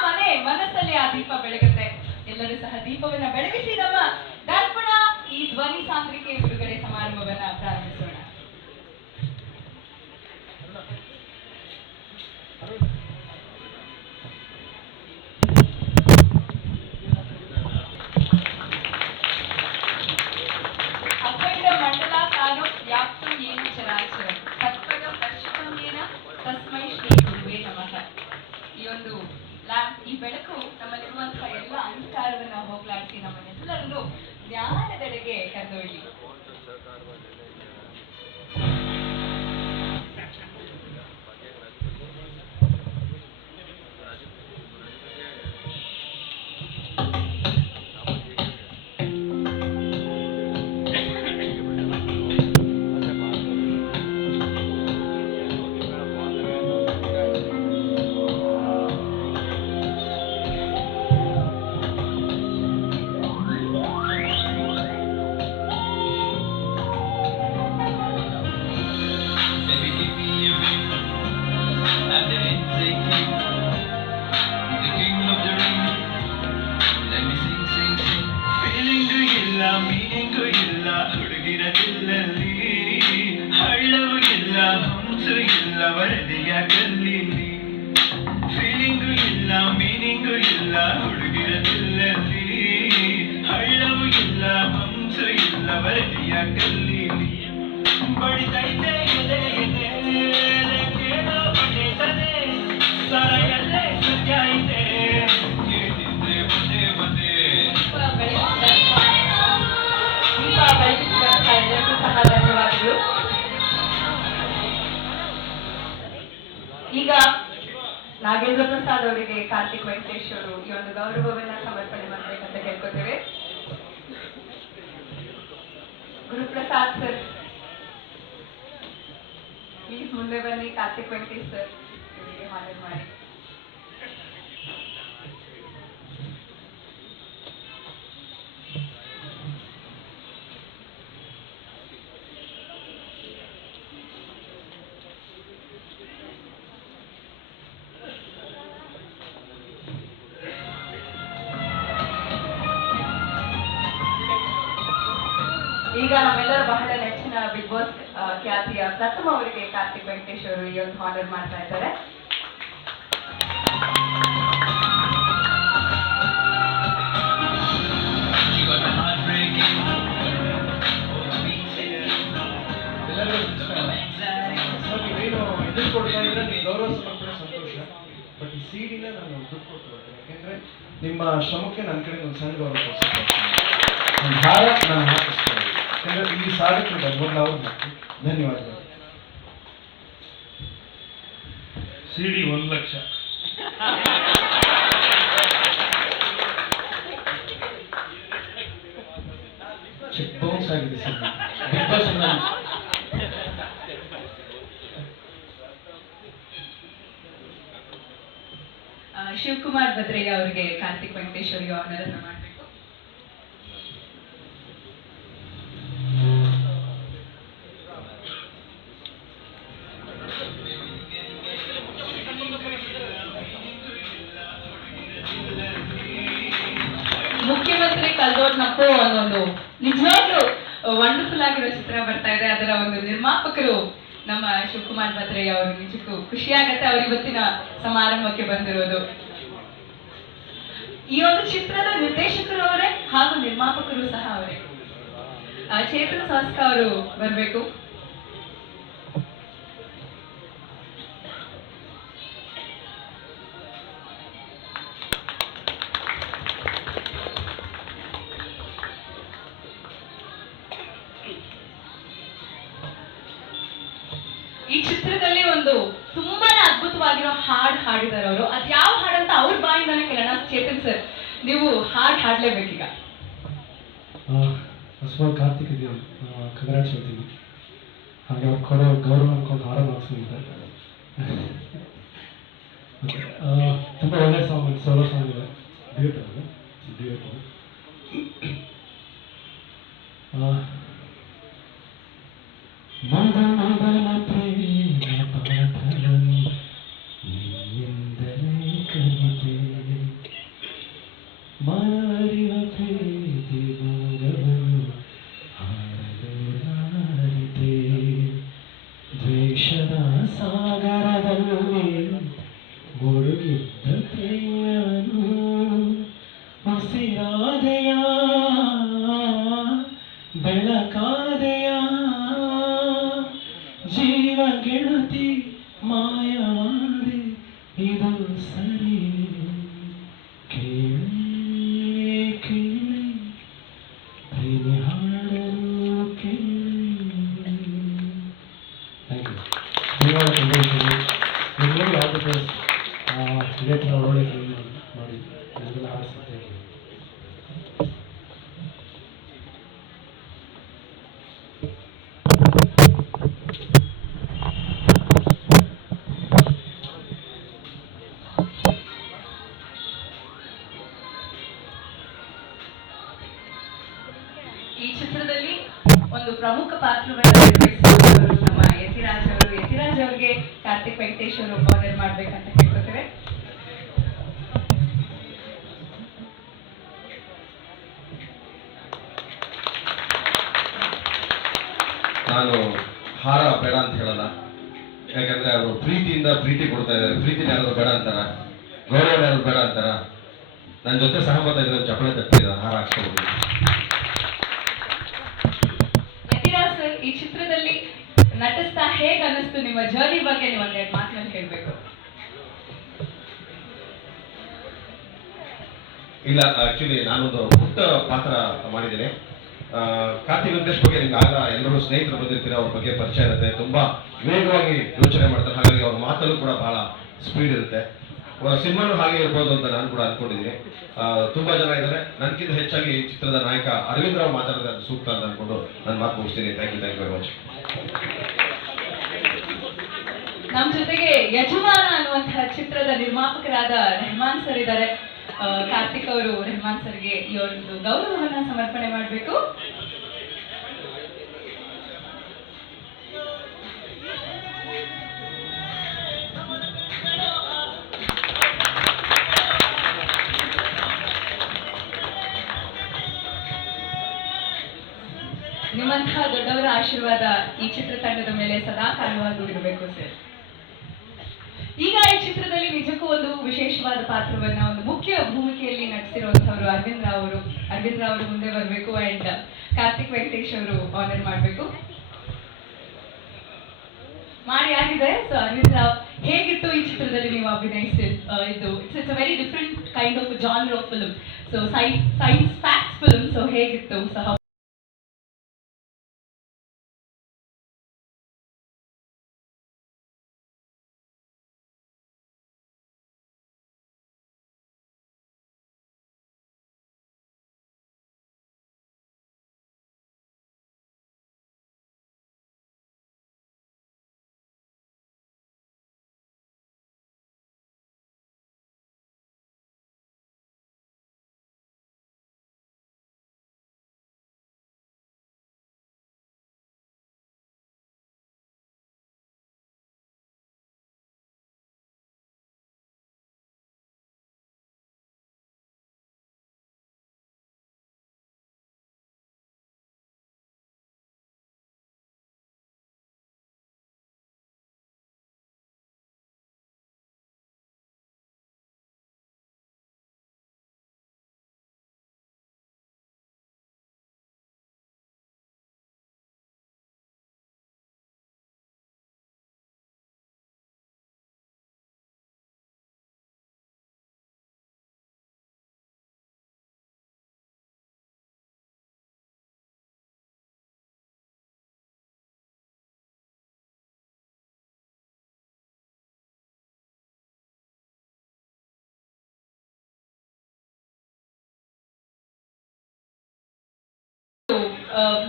ಮನಸ್ಸಲ್ಲಿ ಆ ದೀಪ ಬೆಳಗುತ್ತೆ. ಎಲ್ಲರೂ ಸಹ ದೀಪವನ್ನ ಬೆಳಗಿಸಿ ನಮ್ಮ ದರ್ಪಣ ಈ ಧ್ವನಿ ಸಾಂದ್ರಿಕೆ ಬಿಡುಗಡೆ ಸಮಾರಂಭವನ್ನ ಪ್ರಾರಂಭಿಸೋಣ. ಅಖಂಡ ಮಂಡಲಾಕಾರೋ ವ್ಯಾಪ್ತಂ ಯೇನ ಚರಾಚರಂ ತತ್ಪದಂ ದರ್ಶಿತಂ ಯೇನ ತಸ್ಮೈ ಶ್ರೀ ಗುರುವೇ ನಮಃ. ಈ ಒಂದು ಈ ಬೆಳಕು ನಮ್ಮಲ್ಲಿರುವಂತಹ ಎಲ್ಲ ಅಂಧಕಾರವನ್ನ ಹೋಗ್ಲಾಡಿಸಿ ನಮ್ಮನ್ನೆಲ್ಲರನ್ನು ಜ್ಞಾನದೆಡೆಗೆ ಕರೆದೊಯ್ಯಲಿ. ಈಗ ನಾಗೇಂದ್ರ ಪ್ರಸಾದ್ ಅವರಿಗೆ ಕಾರ್ತಿಕ್ ವೆಂಕಟೇಶ್ ಅವರು ಈ ಒಂದು ಗೌರವವನ್ನ ಸಮರ್ಪಣೆ ಮಾಡಬೇಕಂತ ಕೇಳ್ಕೊತೇವೆ. ಗುರುಪ್ರಸಾದ್ ಸರ್ ಪ್ಲೀಸ್ ಮುಂದೆ ಬನ್ನಿ. ಕಾರ್ತಿಕ್ ವೆಂಕಟೇಶ್ ಸರ್ ಇವರಿಗೆ ಹಾನರ್ ಮಾಡಿ. ಈಗ ನಮ್ಮೆಲ್ಲರ ಬಹಳ ನೆಚ್ಚಿನ ಬಿಗ್ ಬಾಸ್ ಖ್ಯಾತಿಯ ಪ್ರಥಮ ಅವರಿಗೆ ಕಾರ್ತಿಕ್ ವೆಂಕಟೇಶ್ ಅವರು ಈ ಒಂದು ಹಾನರ್ ಮಾಡ್ತಾ ಇದ್ದಾರೆ. ನೀವೇನು ಇದನ್ನು ಕೊಡ್ತಾ ಇದ್ರೆ ನೀವು ಗೌರವ ಸಮರ್ಪಣೆ ಸಂತೋಷ, ಬಟ್ ಈ ಸೀಡಿನ ನಾನು ದುಡ್ಡು ಕೊಟ್ಟು ಬರ್ತೀನಿ. ಯಾಕೆಂದ್ರೆ ನಿಮ್ಮ ಶ್ರಮಕ್ಕೆ ನನ್ನ ಕಡೆ ಒಂದು ಸಣ್ಣ ಗೌರವ ಕೊಡ್ತೀನಿ. ಒಂದು ಹಾರ ನಾನು ಹಾಕಿಸ್ತೇನೆ, ಯಾಕಂದ್ರೆ ಇಲ್ಲಿ ಸಾಧಕರು ಮೊದಲು ಅವ್ರು ಮಾಡ್ತೀನಿ. ಧನ್ಯವಾದಗಳು. ಸಿಡಿ 1 ಲಕ್ಷ. ಚೆಕ್ ಬೌನ್ಸ್ ಆಗಿದೆ sir. Big boss Shivakumar Bhadraiah ಅವರಿಗೆ ಕಾರ್ತಿಕ್ ವೆಂಕಟೇಶ್ ಅವರಿಗೆ ಆನರ್ ಅನ್ನು ಮಾಡಬೇಕು. ಮುಖ್ಯಮಂತ್ರಿ ಕಲ್ದೋಡ್ನಪ್ಪು ಅನ್ನೊಂದು ನಿಜವಾಗ್ಲೂ ವಂಡರ್ಫುಲ್ ಆಗಿರೋ ಚಿತ್ರ ಬರ್ತಾ ಇದೆ. ಅದರ ಒಂದು ನಿರ್ಮಾಪಕರು ನಮ್ಮ ಶಿವಕುಮಾರ್ ಭದ್ರಯ್ಯ ಅವರು. ನಿಜಕ್ಕೂ ಖುಷಿ ಆಗತ್ತೆ ಅವರು ಇವತ್ತಿನ ಸಮಾರಂಭಕ್ಕೆ ಬಂದಿರೋದು. ಈ ಒಂದು ಚಿತ್ರದ ನಿರ್ದೇಶಕರು ಅವರೇ ಹಾಗೂ ನಿರ್ಮಾಪಕರು ಸಹ ಅವರೇ. ಚೇತನ್ ಸಾಸ್ಕ ಅವರು ಬರಬೇಕು. ಈ ಚಿತ್ರದಲ್ಲಿ ಒಂದು ತುಂಬಾನೇ ಅದ್ಭುತವಾಗಿರೋ ಹಾಡು ಹಾಡಿದ್ದಾರೆ ಅವರು. ಅದ್ ಯಾವ ಹಾಡಂತ ಅವ್ರ ಬಾಯಿಂದಾನೆ ಕೇಳೋಣ. ಚೇತನ್ ಸರ್, ನೀವು ಹಾಡು ಹಾಡ್ಲೇಬೇಕೀಗ. ಫಸ್ಟ್ ಕಾರ್ತಿಕ್ ಇದೆಯಾ, ಕಂಗ್ರಾಟ್ಸ್ ಹೇಳ್ತೀನಿ. ಹಾಗೆ ಅವ್ರು ಕೊಡೋ ಗೌರವ ಅನ್ಕೊಂಡು ಹಾರ ಮಾಡಿಸ್ಕೊಂಡಿದ್ದೆ. ತುಂಬ ಒಳ್ಳೆ ಸಾಂಗ್, ಸೋಲೋ ಸಾಂಗ್ ಇದೆ. ಡ್ಯೂಯೆಟ್ ಅದು, ಡ್ಯೂಯೆಟ್ ಅದು. ಮೊದಲ ಪ್ರೇಮ ಪಾಠವನ್ನು ನಿನ್ನಿಂದಲೇ ಕಲಿತೆ, ಮನವರಿವ ಪ್ರೀತಿ ಭಾಗವನ್ನು ಹಾಡಲು ನಾರಿತೆ, ದ್ವೇಷದ ಸಾಗರದಲ್ಲಿ ಮುಳುಗಿದ್ದ ಪ್ರೇಮವನ್ನು ಉಸಿರಾದೆಯ ಬೆಳಕಾದೆಯ ಜೀವ ಗೆಳತಿ ಮಾಯವಾದೆ, ಇದು ಸರಿ ಕೇಳಿ ಕೇಳಿ ಪ್ರೇಮಿ ಹಾಡಲು ಕೇಳಿ. Thank you. ಧನ್ಯವಾದ. ನಿಮ್ಮಲ್ಲಿ ಯಾವುದು ಇದೇ ಥರ ಒಳ್ಳೆ ಫಿಲ್ಮ್ ಮಾಡಿ ನನಗೆಲ್ಲ ಆಡಿಸುತ್ತೆ. ಈ ಚಿತ್ರದಲ್ಲಿ ಒಂದು ಪ್ರಮುಖ ಪಾತ್ರವನ್ನು ನಿರ್ವಹಿಸಿರುವವರು ನಮ್ಮ ಯತಿರಾಜ್ ಅವರು. ಯತಿರಾಜ್ ಅವರಿಗೆ ಕಾರ್ತಿಕ್ ವೆಂಕಟೇಶ್ ಅವರು ಆನರ್ ಮಾಡ್ಬೇಕಂತ ಕೇಳ್ಕೊತೇವೆ. ನಾನು ಹಾರ ಬೇಡ ಅಂತ ಹೇಳಲ್ಲ, ಯಾಕಂದ್ರೆ ಅವರು ಪ್ರೀತಿಯಿಂದ ಪ್ರೀತಿ ಕೊಡ್ತಾ ಇದ್ದಾರೆ. ಪ್ರೀತಿನ ಯಾರು ಬೇಡ ಅಂತಾರ, ಗೌರವ ಯಾರು ಬೇಡ ಅಂತಾರ. ನನ್ನ ಜೊತೆ ಸಹಮತ ಇದ್ರೆ ಚಪ್ಪಳೆ ತಟ್ಟಿದ ಹಾರ ಹಾಕ್ಸ್ಕೊಬೋದು. ಯತಿರಾಜ್ ಸರ್, ಈ ಚಿತ್ರದಲ್ಲಿ ನಟಿಸ್ತಾ ಹೇಗೆ ಅನ್ನಿಸ್ತು? ನಿಮ್ಮ ಜರ್ನಿ ಬಗ್ಗೆ ನೀವು ಒಂದೆರಡು ಮಾತನ್ನು ಹೇಳಬೇಕು. ಇಲ್ಲ, ಆಕ್ಚುಲಿ ನಾನೊಂದು ಪುಟ್ಟ ಪಾತ್ರ ಮಾಡಿದ್ದೇನೆ. ಕಾರ್ತಿಕ್ ವೆಂಕಟೇಶ್ ಬಗ್ಗೆ ನಿಮ್ಗೆ ಆಗ ಎಲ್ಲರೂ ಸ್ನೇಹಿತರು ಬಂದಿರ್ತೀರ, ಅವ್ರ ಬಗ್ಗೆ ಪರಿಚಯ ಇರುತ್ತೆ. ತುಂಬಾ ವೇಗವಾಗಿ ಯೋಚನೆ ಮಾಡ್ತಾರೆ, ಹಾಗಾಗಿ ಅವ್ರ ಮಾತಲ್ಲೂ ಕೂಡ ಬಹಳ ಸ್ಪೀಡ್ ಇರುತ್ತೆ. ಸಿನಿಮಾನು ಹಾಗೆ ಇರ್ಬೋದು ಅಂತ ನಾನು ಕೂಡ ಅನ್ಕೊಂಡಿದ್ದೀನಿ. ತುಂಬಾ ಜನ ಇದ್ದಾರೆ. ನನಗಿಂತ ಹೆಚ್ಚಾಗಿ ಈ ಚಿತ್ರದ ನಾಯಕ ಅರವಿಂದ್ ರಾವ್ ಮಾತಾಡಿದ್ರೆ ಅದು ಸೂಕ್ತ ಅಂತ ಅನ್ಕೊಂಡು ನಾನು ಮಾತು ಮುಗಿಸ್ತೀನಿ. Thank you very much. ನಮ್ಮ ಜೊತೆಗೆ ಯಜಮಾನ ಅನ್ನುವಂತಹ ಚಿತ್ರದ ನಿರ್ಮಾಪಕರಾದ ರೆಹಮಾನ್ ಸರ್ ಇದ್ದಾರೆ. ಕಾರ್ತಿಕ್ ಅವರು ರೆಹಮಾನ್ ಸರ್ಗೆ ಈ ಒಂದು ಗೌರವವನ್ನ ಸಮರ್ಪಣೆ ಮಾಡಬೇಕು. ನಿಮ್ಮಂತಹ ದೊಡ್ಡವರ ಆಶೀರ್ವಾದ ಈ ಚಿತ್ರತಂಡದ ಮೇಲೆ ಸದಾ ಕಾಲವಾಗೂ ಇರಬೇಕು ಸರ್. ಈಗ ಈ ಚಿತ್ರದಲ್ಲಿ ನಿಜಕ್ಕೂ ಒಂದು ವಿಶೇಷವಾದ ಪಾತ್ರವನ್ನ, ಒಂದು ಮುಖ್ಯ ಭೂಮಿಕೆಯಲ್ಲಿ ನಟಿಸಿರುವಂತವರು ಅರವಿಂದ್ ರಾವ್ ಅವರು. ಅರವಿಂದ್ ರಾವ್ ಅವರು ಮುಂದೆ ಬರಬೇಕು ಅಂಡ್ ಕಾರ್ತಿಕ್ ವೆಂಕಟೇಶ್ ಅವರು ಆನರ್ ಮಾಡಬೇಕು. ಮಾಡಿ ಆಗಿದೆ. ಸೊ ಅರವಿಂದ್ ರಾವ್, ಹೇಗಿತ್ತು ಈ ಚಿತ್ರದಲ್ಲಿ ನೀವು ಅಭಿನಯಿಸಿ ಇದು? It's a very different kind of genre of film. So science facts film. So ಹೇಗಿತ್ತು ಸಹ?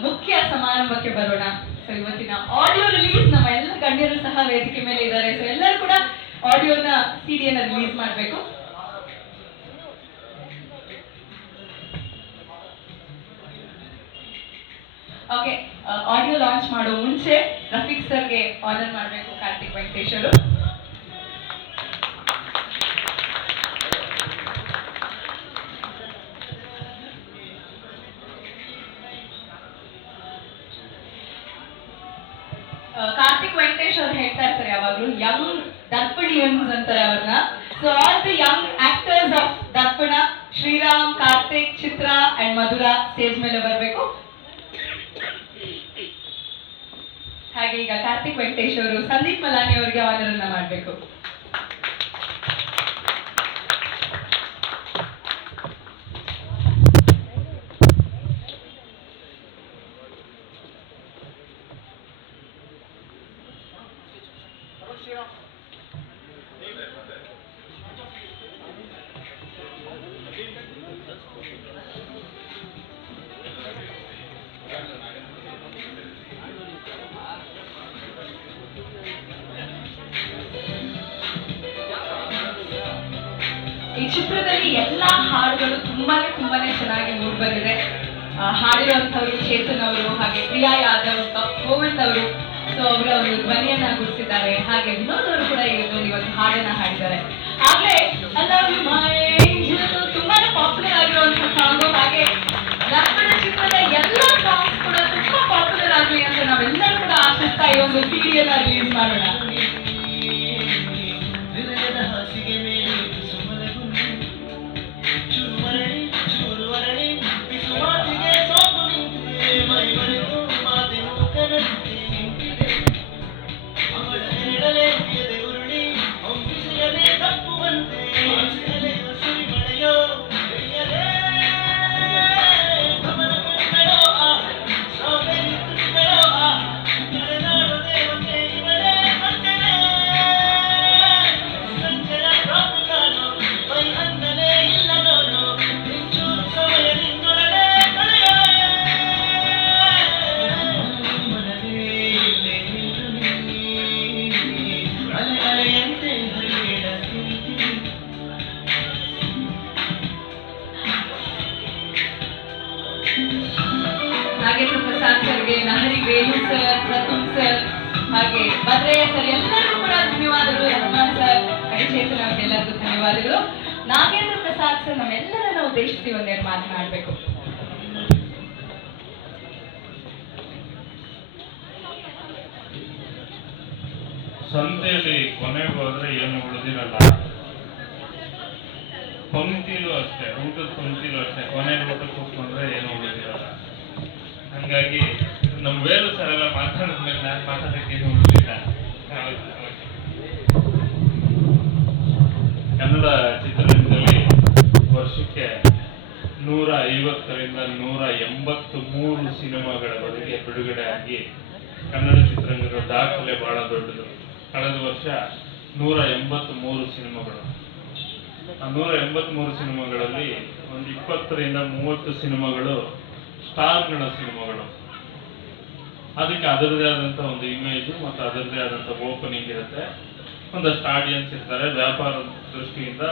ಮುಖ್ಯ ಸಮಾರಂಭಕ್ಕೆ ಬರೋಣ. ಸೊ ಇವತ್ತಿನ ಆಡಿಯೋ ರಿಲೀಸ್ ನಮ್ಮ ಎಲ್ಲ ಗಣ್ಯರು ಸಹ ವೇದಿಕೆ ಮೇಲೆ ಇದ್ದಾರೆ. ಸೊ ಎಲ್ಲರೂ ಕೂಡ ಆಡಿಯೋನ ಸಿಡಿಯನ್ನ ರಿಲೀಸ್ ಮಾಡಬೇಕು. ಓಕೆ, ಆಡಿಯೋ ಲಾಂಚ್ ಮಾಡೋ ಮುಂಚೆ ರಫೀಕ್ ಸರ್ಗೆ ಆನರ್ ಮಾಡಬೇಕು ಕಾರ್ತಿಕ್ ವೆಂಕಟೇಶ್ ಅವರು. ಕಾರ್ತಿಕ್ ವೆಂಕಟೇಶ್ ಅವ್ರು ಹೇಳ್ತಾ ಇರ್ತಾರೆ ಯಾವಾಗ್ಲೂ ಯಂಗ್ ದರ್ಪಣಿಯನ್ಸ್ ಅಂತಾರೆ ಅವ್ರನ್ನ. So all the young actors of Darpana, Shriram, Karthik, Chitra and Madhura stage ಮೇಲೆ ಬರಬೇಕು. ಹಾಗೆ ಈಗ ಕಾರ್ತಿಕ್ ವೆಂಕಟೇಶ್ ಅವರು ಸಂದೀಪ್ ಮಲಾನಿ ಅವರಿಗೆ ಆನರ್ ಅನ್ನ ಮಾಡಬೇಕು. ಈ ಚಿತ್ರದಲ್ಲಿ ಎಲ್ಲಾ ಹಾಡುಗಳು ತುಂಬಾನೇ ಚೆನ್ನಾಗಿ ಮೂಡ್ ಬಂದಿದೆ. ಹಾಡಿರುವಂತವರು ಚೇತನ್ ಅವರು, ಹಾಗೆ ಪ್ರಿಯಾ ಯಾದವ್, ಗೋವಿಂದ್ ಅವರು, ಸೊ ಅವರ ಒಂದು ಧ್ವನಿಯನ್ನ ಗುರುತಿಸಿದ್ದಾರೆ. ಹಾಗೆ ವಿನೋದ್ ಅವರು ಕೂಡ ಇವತ್ತು ಹಾಡನ್ನ ಹಾಡಿದ್ದಾರೆ. ಆಗ್ಲೇ I love you my angel ತುಂಬಾನೇ ಪಾಪ್ಯುಲರ್ ಆಗಿರುವಂತಹ ಸಾಂಗ್. ಹಾಗೆ ದರ್ಪಣ ಚಿತ್ರದ ಎಲ್ಲ ಸಾಂಗ್ಸ್ ಕೂಡ ತುಂಬಾ ಪಾಪ್ಯುಲರ್ ಆಗಲಿ ಅಂತ ನಾವೆಲ್ಲರೂ ಕೂಡ ಆಶಿಸ್ತಾ ಈ ಒಂದು ಸಿಡಿಯನ್ನ ರಿಲೀಸ್ ಮಾಡೋಣ. ನಾಗೇಂದ್ರ ಪ್ರಸಾದ್ ಸರ್ಗೆ, ನಹರಿ ವೇಣು ಸರ್, ಪ್ರತುಮ್ ಸರ್, ಹಾಗೆ ಭದ್ರಯ್ಯ ಸರ್ ಎಲ್ಲರಿಗೂ ಕೂಡ ಧನ್ಯವಾದಗಳು. ರಹಮಾನ್ ಸರ್, ಚೇತನ್ ಅವ್ರಿಗೆಲ್ಲರಿಗೂ ಧನ್ಯವಾದಗಳು. ನಾಗೇಂದ್ರ ಪ್ರಸಾದ್ ಸರ್ ನಮ್ಮೆಲ್ಲರನ್ನ ಉದ್ದೇಶಿಸಿ ಒಂದೆರಡು ಮಾತನಾಡಬೇಕು. ಸಂತೆಯಲ್ಲಿ ಕೊನೆಗೆ ಹೋದ್ರೆ ಏನು ಉಳಿದಿರಲ್ಲ. ಪಂಕ್ತಿಲೂ ಅಷ್ಟೇ, ಊಟದ ಪಂಕ್ತಿಲೂ ಅಷ್ಟೇ, ಕೊನೆಗೆ ಊಟಕ್ಕೆ ಕೂತ್ಕೊಂಡ್ರೆ ಏನು ಉಳಿದಿರಲ್ಲ. ಹಂಗಾಗಿ ನಮ್ಮ ವೇಲು ಸರ್ ಎಲ್ಲ ಮಾತಾಡಿದ್ಮೇಲೆ ನಾನು ಮಾತಾಡಕ್ಕೆ ಏನು ಉಳಿದಿಲ್ಲ. ಕನ್ನಡ ಚಿತ್ರರಂಗದಲ್ಲಿ ವರ್ಷಕ್ಕೆ 150ರಿಂದ 183 ಸಿನಿಮಾಗಳವರೆಗೆ ಬಿಡುಗಡೆ ಆಗಿ ಕನ್ನಡ ಚಿತ್ರರಂಗದ ದಾಖಲೆ ಬಹಳ ದೊಡ್ಡದು. ಕಳೆದ ವರ್ಷ 183 ಸಿನಿಮಾಗಳು. ಆ 183 ಸಿನಿಮಾಗಳಲ್ಲಿ ಒಂದು 20ರಿಂದ 30 ಸಿನಿಮಾಗಳು ಸ್ಟಾರ್ಗಳ ಸಿನಿಮಾಗಳು. ಅದಕ್ಕೆ ಅದರದೇ ಆದಂಥ ಒಂದು ಇಮೇಜು ಮತ್ತು ಅದರದೇ ಆದಂಥ ಓಪನಿಂಗ್ ಇರುತ್ತೆ. ಒಂದಷ್ಟು ಆಡಿಯನ್ಸ್ ಇರ್ತಾರೆ, ವ್ಯಾಪಾರ ದೃಷ್ಟಿಯಿಂದ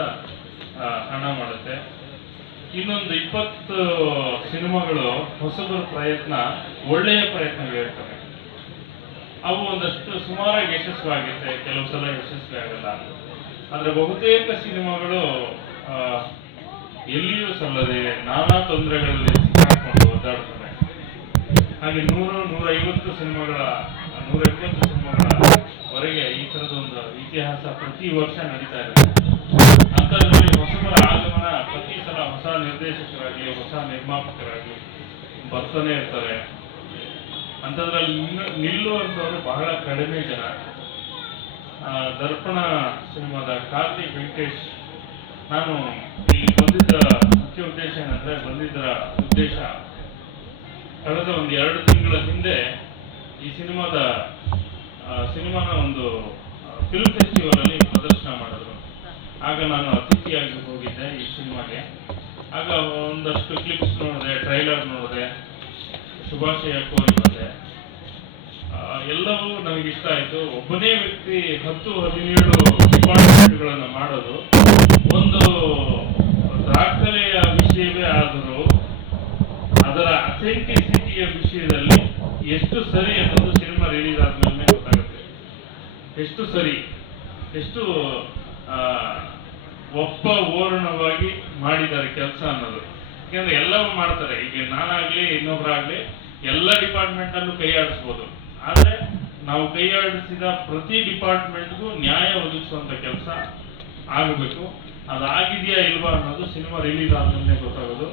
ಹಣ ಮಾಡುತ್ತೆ. ಇನ್ನೊಂದು 20 ಸಿನಿಮಾಗಳು ಹೊಸಬರ ಪ್ರಯತ್ನ, ಒಳ್ಳೆಯ ಪ್ರಯತ್ನಗಳಿರ್ತವೆ. ಅವು ಒಂದಷ್ಟು ಸುಮಾರಾಗಿ ಯಶಸ್ವಿಯಾಗುತ್ತೆ, ಕೆಲವು ಸಲ ಯಶಸ್ವಿ ಆಗಲ್ಲ. ಆದರೆ ಬಹುತೇಕ ಸಿನಿಮಾಗಳು ಎಲ್ಲಿಯೂ ಸಲ್ಲದೆ ನಾನಾ ತೊಂದರೆಗಳಲ್ಲಿ ಸಿಕ್ಕಾಕೊಂಡು ಒದ್ದಾಡ್ತವೆ. ಹಾಗೆ 100-150 ಸಿನಿಮಾಗಳ 170 ಸಿನಿಮಾಗಳವರೆಗೆ ಈ ಥರದೊಂದು ಇತಿಹಾಸ ಪ್ರತಿ ವರ್ಷ ನಡೀತಾ ಇದೆ. ಅಂಥದ್ರಲ್ಲಿ ಹೊಸಬರ ಆಗಮನ ಪ್ರತಿ ಸಲ ಹೊಸ ನಿರ್ದೇಶಕರಾಗಲಿ ಹೊಸ ನಿರ್ಮಾಪಕರಾಗಲಿ ಬರ್ತಾನೆ ಇರ್ತಾರೆ. ಅಂಥದ್ರಲ್ಲಿ ನಿಲ್ಲುವಂಥವ್ರು ಬಹಳ ಕಡಿಮೆ ಜನ. ದರ್ಪಣ ಸಿನಿಮಾದ ಕಾರ್ತಿಕ್ ವೆಂಕಟೇಶ್, ನಾನು ಇಲ್ಲಿ ಬಂದಿದ್ದ ಮುಖ್ಯ ಉದ್ದೇಶ ಏನಂದರೆ, ಬಂದಿದ್ದರ ಉದ್ದೇಶ ಕಳೆದ ಒಂದು 2 ತಿಂಗಳ ಹಿಂದೆ ಈ ಸಿನಿಮಾನ ಒಂದು ಫಿಲ್ಮ್ ಫೆಸ್ಟಿವಲಲ್ಲಿ ಪ್ರದರ್ಶನ ಮಾಡಿದ್ರು. ಆಗ ನಾನು ಅತಿಥಿಯಾಗಿ ಹೋಗಿದ್ದೆ ಈ ಸಿನಿಮಾಗೆ. ಆಗ ಒಂದಷ್ಟು ಕ್ಲಿಪ್ಸ್ ನೋಡಿದೆ, ಟ್ರೈಲರ್ ನೋಡಿದೆ. ಶುಭಾಶಯ ಕೋರಿ ಬಂದೆ. ಎಲ್ಲವೂ ನನಗೆ ಇಷ್ಟ ಆಯಿತು. ಒಬ್ಬನೇ ವ್ಯಕ್ತಿ 10-17 ಡಿಪಾರ್ಟ್ಮೆಂಟ್ಗಳನ್ನು ಮಾಡೋದು ಒಂದು ದಾಖಲೆಯ ವಿಷಯವೇ ಆದರೂ ಅದರ ಅಥೆಂಟಿಸಿಟಿಯ ವಿಷಯದಲ್ಲಿ ಎಷ್ಟು ಸರಿ ಅನ್ನೋದು ಸಿನಿಮಾ ರಿಲೀಸ್ ಆದ್ಮೇಲೆ ಗೊತ್ತಾಗುತ್ತೆ. ಎಷ್ಟು ಸರಿ, ಎಷ್ಟು ಓರಣವಾಗಿ ಮಾಡಿದ್ದಾರೆ ಕೆಲಸ ಅನ್ನೋದು. ಯಾಕೆಂದ್ರೆ ಎಲ್ಲವೂ ಮಾಡ್ತಾರೆ. ಈಗ ನಾನಾಗ್ಲಿ ಇನ್ನೊಬ್ಬರಾಗ್ಲಿ ಎಲ್ಲ ಡಿಪಾರ್ಟ್ಮೆಂಟಲ್ಲೂ ಕೈ ಆಡಿಸ್ಬೋದು, ಆದರೆ ನಾವು ಕೈ ಆಡಿಸಿದ ಪ್ರತಿ ಡಿಪಾರ್ಟ್ಮೆಂಟ್ಗೂ ನ್ಯಾಯ ಒದಗಿಸುವಂಥ ಕೆಲಸ ಆಗಬೇಕು. ಅದಾಗಿದೆಯಾ ಇಲ್ವಾ ಅನ್ನೋದು ಸಿನಿಮಾ ರಿಲೀಸ್ ಆದ್ಮೇಲೆ ಗೊತ್ತಾಗೋದು.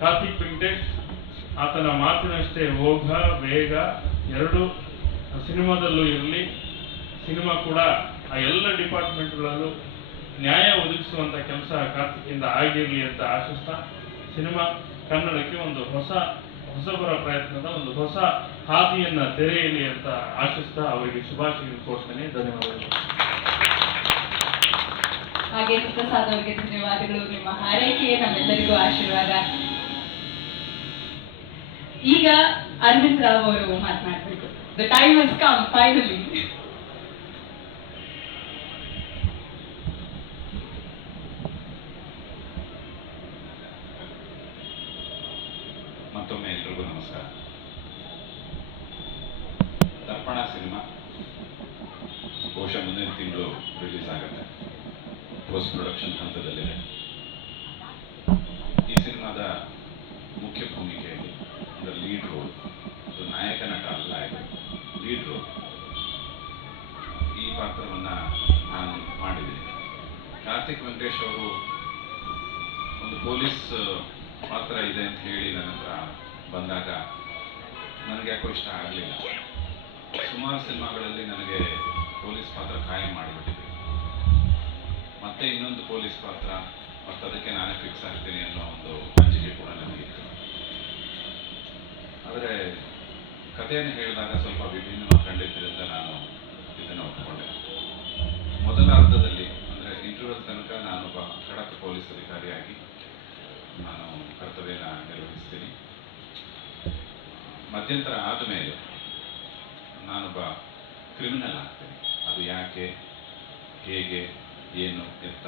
ಕಾರ್ತಿಕ್ ವೆಂಕಟೇಶ್ ಆತನ ಮಾತಿನಷ್ಟೇ ಓಘ ವೇಗ ಎರಡೂ ಸಿನಿಮಾದಲ್ಲೂ ಇರಲಿ. ಸಿನಿಮಾ ಕೂಡ ಆ ಎಲ್ಲ ಡಿಪಾರ್ಟ್ಮೆಂಟ್ಗಳಲ್ಲೂ ನ್ಯಾಯ ಒದಗಿಸುವಂಥ ಕೆಲಸ ಕಾರ್ತಿಕಿಂದ ಆಗಿರಲಿ ಅಂತ ಆಶಿಸ್ತಾ, ಸಿನಿಮಾ ಕನ್ನಡಕ್ಕೆ ಒಂದು ಹೊಸಬರ ಪ್ರಯತ್ನದ ಒಂದು ಹೊಸ ಹಾದಿಯನ್ನು ತೆರೆಯಲಿ ಅಂತ ಆಶಿಸ್ತಾ ಅವರಿಗೆ ಶುಭಾಶಯ ಕೋರ್ತೇನೆ. ಧನ್ಯವಾದಗಳು. ಹಾಗೆ ಪ್ರಸಾದ್ ಅವರಿಗೆ ಧನ್ಯವಾದಗಳು. ನಿಮ್ಮ ಹಾರೈಕೆಯೇ ನಮ್ಮೆಲ್ಲರಿಗೂ ಆಶೀರ್ವಾದ. ಈಗ ಅರವಿಂದ್ ರಾವ್ ಅವರು ಮಾತನಾಡಬೇಕು. The time has come finally. ಮತ್ತೊಮ್ಮೆ ಎಲ್ರಿಗೂ ನಮಸ್ಕಾರ. ದರ್ಪಣ ಸಿನಿಮಾ ಬಹುಶಃ ಮುಂದಿನ ತಿಂಗಳು ರಿಲೀಸ್ ಆಗುತ್ತೆ. ಪೋಸ್ಟ್ ಪ್ರೊಡಕ್ಷನ್ ಹಂತದಲ್ಲಿದೆ. ಈ ಸಿನಿಮಾದ ಮುಖ್ಯ ಭೂಮಿಕೆಯಲ್ಲಿ ಅಂದರೆ ಲೀಡ್ ರೋಲ್, ಅದು ನಾಯಕ ನಟ ಅಲ್ಲ, ಇದು ಲೀಡ್ ರೋಲ್. ಈ ಪಾತ್ರವನ್ನು ನಾನು ಮಾಡಿದ್ದೀನಿ. ಕಾರ್ತಿಕ್ ವೆಂಕಟೇಶ್ ಅವರು ಒಂದು ಪೊಲೀಸ್ ಪಾತ್ರ ಇದೆ ಅಂತ ಹೇಳಿ ನನ್ನ ಹತ್ರ ಬಂದಾಗ ನನಗೆ ಯಾಕೋ ಇಷ್ಟ ಆಗಲಿಲ್ಲ. ಸುಮಾರು ಸಿನಿಮಾಗಳಲ್ಲಿ ನನಗೆ ಪೊಲೀಸ್ ಪಾತ್ರ ಕಾಯಂ ಮಾಡಿಬಿಟ್ಟಿದೆ. ಮತ್ತೆ ಇನ್ನೊಂದು ಪೊಲೀಸ್ ಪಾತ್ರ ಮತ್ತು ಅದಕ್ಕೆ ನಾನೇ ಫಿಕ್ಸ್ ಆಗ್ತೀನಿ ಅನ್ನೋ ಒಂದು ಅಂಜಿಕೆ ಕೂಡ ನನಗಿತ್ತು. ಆದರೆ ಕಥೆಯನ್ನು ಹೇಳಿದಾಗ ಸ್ವಲ್ಪ ವಿಭಿನ್ನವಾಗಿ ಕಂಡಿದ್ದರಿಂದ ನಾನು ಇದನ್ನು ಒಪ್ಪಿಕೊಂಡೆ. ಮೊದಲ ಅರ್ಧದಲ್ಲಿ ಅಂದರೆ ಇಂಟರ್ವ್ಯೂಲ್ ತನಕ ನಾನೊಬ್ಬ ಖಡಕ್ ಪೊಲೀಸ್ ಅಧಿಕಾರಿಯಾಗಿ ನಾನು ಕರ್ತವ್ಯನ ನಿರ್ವಹಿಸ್ತೀನಿ. ಮಧ್ಯಂತರ ಆದಮೇಲೆ ನಾನೊಬ್ಬ ಕ್ರಿಮಿನಲ್ ಆಗ್ತೇನೆ. ಅದು ಯಾಕೆ, ಹೇಗೆ, ಏನು ಎತ್ತ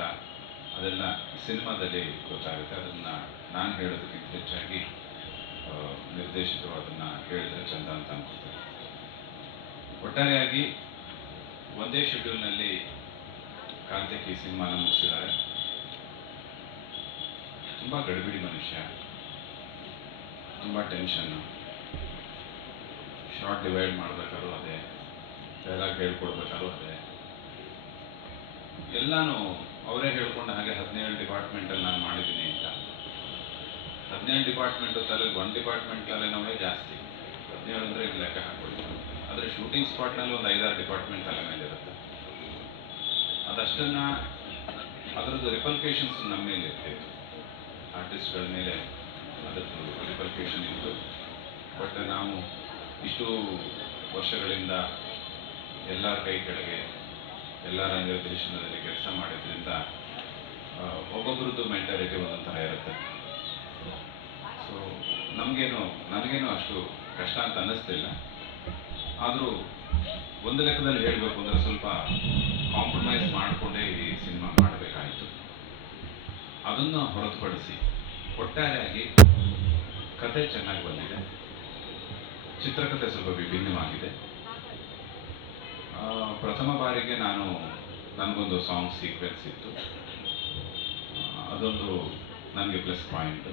ಅದೆಲ್ಲ ಸಿನಿಮಾದಲ್ಲಿ ಗೊತ್ತಾಗುತ್ತೆ. ಅದನ್ನು ನಾನು ಹೇಳೋದಕ್ಕಿಂತ ಹೆಚ್ಚಾಗಿ ನಿರ್ದೇಶಕರು ಅದನ್ನು ಹೇಳಿದ್ರೆ ಚಂದ ಅಂತ ಅನ್ಕೊಳ್ತಾರೆ. ಒಟ್ಟಾರೆಯಾಗಿ ಒಂದೇ ಶೆಡ್ಯೂಲ್ನಲ್ಲಿ ಕಾರ್ತಿಕ್ ಈ ಸಿನಿಮಾನ ಮುಗಿಸಿದ್ದಾರೆ. ತುಂಬ ಗಡಿಬಿಡಿ ಮನುಷ್ಯ, ತುಂಬ ಟೆನ್ಷನ್ನು. ಶಾರ್ಟ್ ಡಿವೈಡ್ ಮಾಡಬೇಕಾದ್ರೂ ಅದೇ, ಡೈಲಾಗ್ ಹೇಳ್ಕೊಡ್ಬೇಕಾದ್ರೂ ಅದೇ, ಎಲ್ಲನೂ ಅವರೇ ಹೇಳ್ಕೊಂಡು ಹಾಗೆ 17 ಡಿಪಾರ್ಟ್ಮೆಂಟಲ್ಲಿ ನಾನು ಮಾಡಿದ್ದೀನಿ ಅಂತ. 17 ಡಿಪಾರ್ಟ್ಮೆಂಟು ತಲೆಗೆ ಒಂದು ಡಿಪಾರ್ಟ್ಮೆಂಟ್ ತಲೆನೋವೇ ಜಾಸ್ತಿ. 17 ಅಂದರೆ ಇದು ಲೆಕ್ಕ ಹಾಕ್ಕೊಳ್ಳಿ. ಆದರೆ ಶೂಟಿಂಗ್ ಸ್ಪಾಟ್ನಲ್ಲಿ ಒಂದು 5-6 ಡಿಪಾರ್ಟ್ಮೆಂಟ್ ತಲೆ ಮೇಲೆ ಇರುತ್ತೆ. ಅದಷ್ಟನ್ನು ಅದರದ್ದು ರಿಪಲ್ಕೇಶನ್ಸ್ ನಮ್ಮ ಮೇಲೆ ಇರ್ತಿತ್ತು, ಆರ್ಟಿಸ್ಟ್ಗಳ ಮೇಲೆ ಅದರದ್ದು ರಿಪಲ್ಕೇಶನ್ ಇತ್ತು. ಬಟ್ ನಾವು ಇಷ್ಟು ವರ್ಷಗಳಿಂದ ಎಲ್ಲರ ಕೈ ಕೆಳಗೆ ಎಲ್ಲರ ನಿರ್ದೇಶನದಲ್ಲಿ ಕೆಲಸ ಮಾಡಿದ್ರಿಂದ ಒಬ್ಬೊಬ್ಬರದ್ದು ಮೆಂಟಾಲಿಟಿ ಒಂದೊಂದು ಥರ ಇರುತ್ತೆ. ಸೊ ನನಗೇನು ಅಷ್ಟು ಕಷ್ಟ ಅಂತ ಅನ್ನಿಸ್ತಿಲ್ಲ. ಆದರೂ ಒಂದು ಲೆಕ್ಕದಲ್ಲಿ ಹೇಳಬೇಕು ಅಂದರೆ ಸ್ವಲ್ಪ ಕಾಂಪ್ರಮೈಸ್ ಮಾಡಿಕೊಂಡೇ ಈ ಸಿನಿಮಾ ಮಾಡಬೇಕಾಯಿತು. ಅದನ್ನು ಹೊರತುಪಡಿಸಿ ಒಟ್ಟಾರೆಯಾಗಿ ಕತೆ ಚೆನ್ನಾಗಿ ಬಂದಿದೆ. ಚಿತ್ರಕಥೆ ಸ್ವಲ್ಪ ವಿಭಿನ್ನವಾಗಿದೆ. ಪ್ರಥಮ ಬಾರಿಗೆ ನನಗೊಂದು ಸಾಂಗ್ ಸೀಕ್ವೆನ್ಸ್ ಇತ್ತು. ಅದೊಂದು ನನಗೆ ಪ್ಲಸ್ ಪಾಯಿಂಟ್.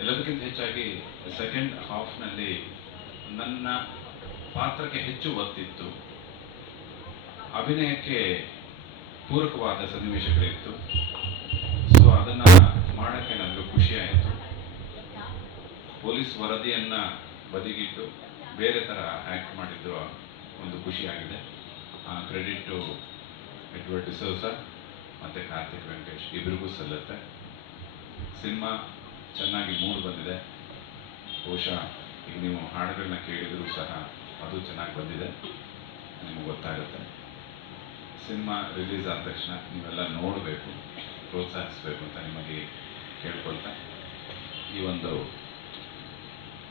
ಎಲ್ಲದಕ್ಕಿಂತ ಹೆಚ್ಚಾಗಿ ಸೆಕೆಂಡ್ ಹಾಫ್ನಲ್ಲಿ ನನ್ನ ಪಾತ್ರಕ್ಕೆ ಹೆಚ್ಚು ಒತ್ತಿತ್ತು. ಅಭಿನಯಕ್ಕೆ ಪೂರಕವಾದ ಸನ್ನಿವೇಶಗಳಿತ್ತು. ಸೊ ಅದನ್ನು ಮಾಡೋಕ್ಕೆ ನನಗೆ ಖುಷಿಯಾಯಿತು. ಪೊಲೀಸ್ ವರದಿಯನ್ನು ಬದಿಗಿಟ್ಟು ಬೇರೆ ಥರ ಆ್ಯಕ್ಟ್ ಮಾಡಿದ್ದು ಒಂದು ಖುಷಿಯಾಗಿದೆ. ಕ್ರೆಡಿಟ್ ಟು ಎಡ್ವರ್ಡ್ ಡಿಸೋಜ ಮತ್ತು ಕಾರ್ತಿಕ್ ವೆಂಕಟೇಶ್ ಇಬ್ಬರಿಗೂ ಸಲ್ಲುತ್ತೆ. ಸಿನಿಮಾ ಚೆನ್ನಾಗಿ ಮೂಡ್ ಬಂದಿದೆ. ಬಹುಶಃ ಈಗ ನೀವು ಹಾಡುಗಳನ್ನ ಕೇಳಿದರೂ ಸಹ ಅದು ಚೆನ್ನಾಗಿ ಬಂದಿದೆ, ನಿಮಗೆ ಗೊತ್ತಾಗುತ್ತೆ. ಸಿನಿಮಾ ರಿಲೀಸ್ ಆದ ತಕ್ಷಣ ನೀವೆಲ್ಲ ನೋಡಬೇಕು, ಪ್ರೋತ್ಸಾಹಿಸಬೇಕು ಅಂತ ನಿಮಗೆ ಕೇಳ್ಕೊಳ್ತಾ ಈ ಒಂದು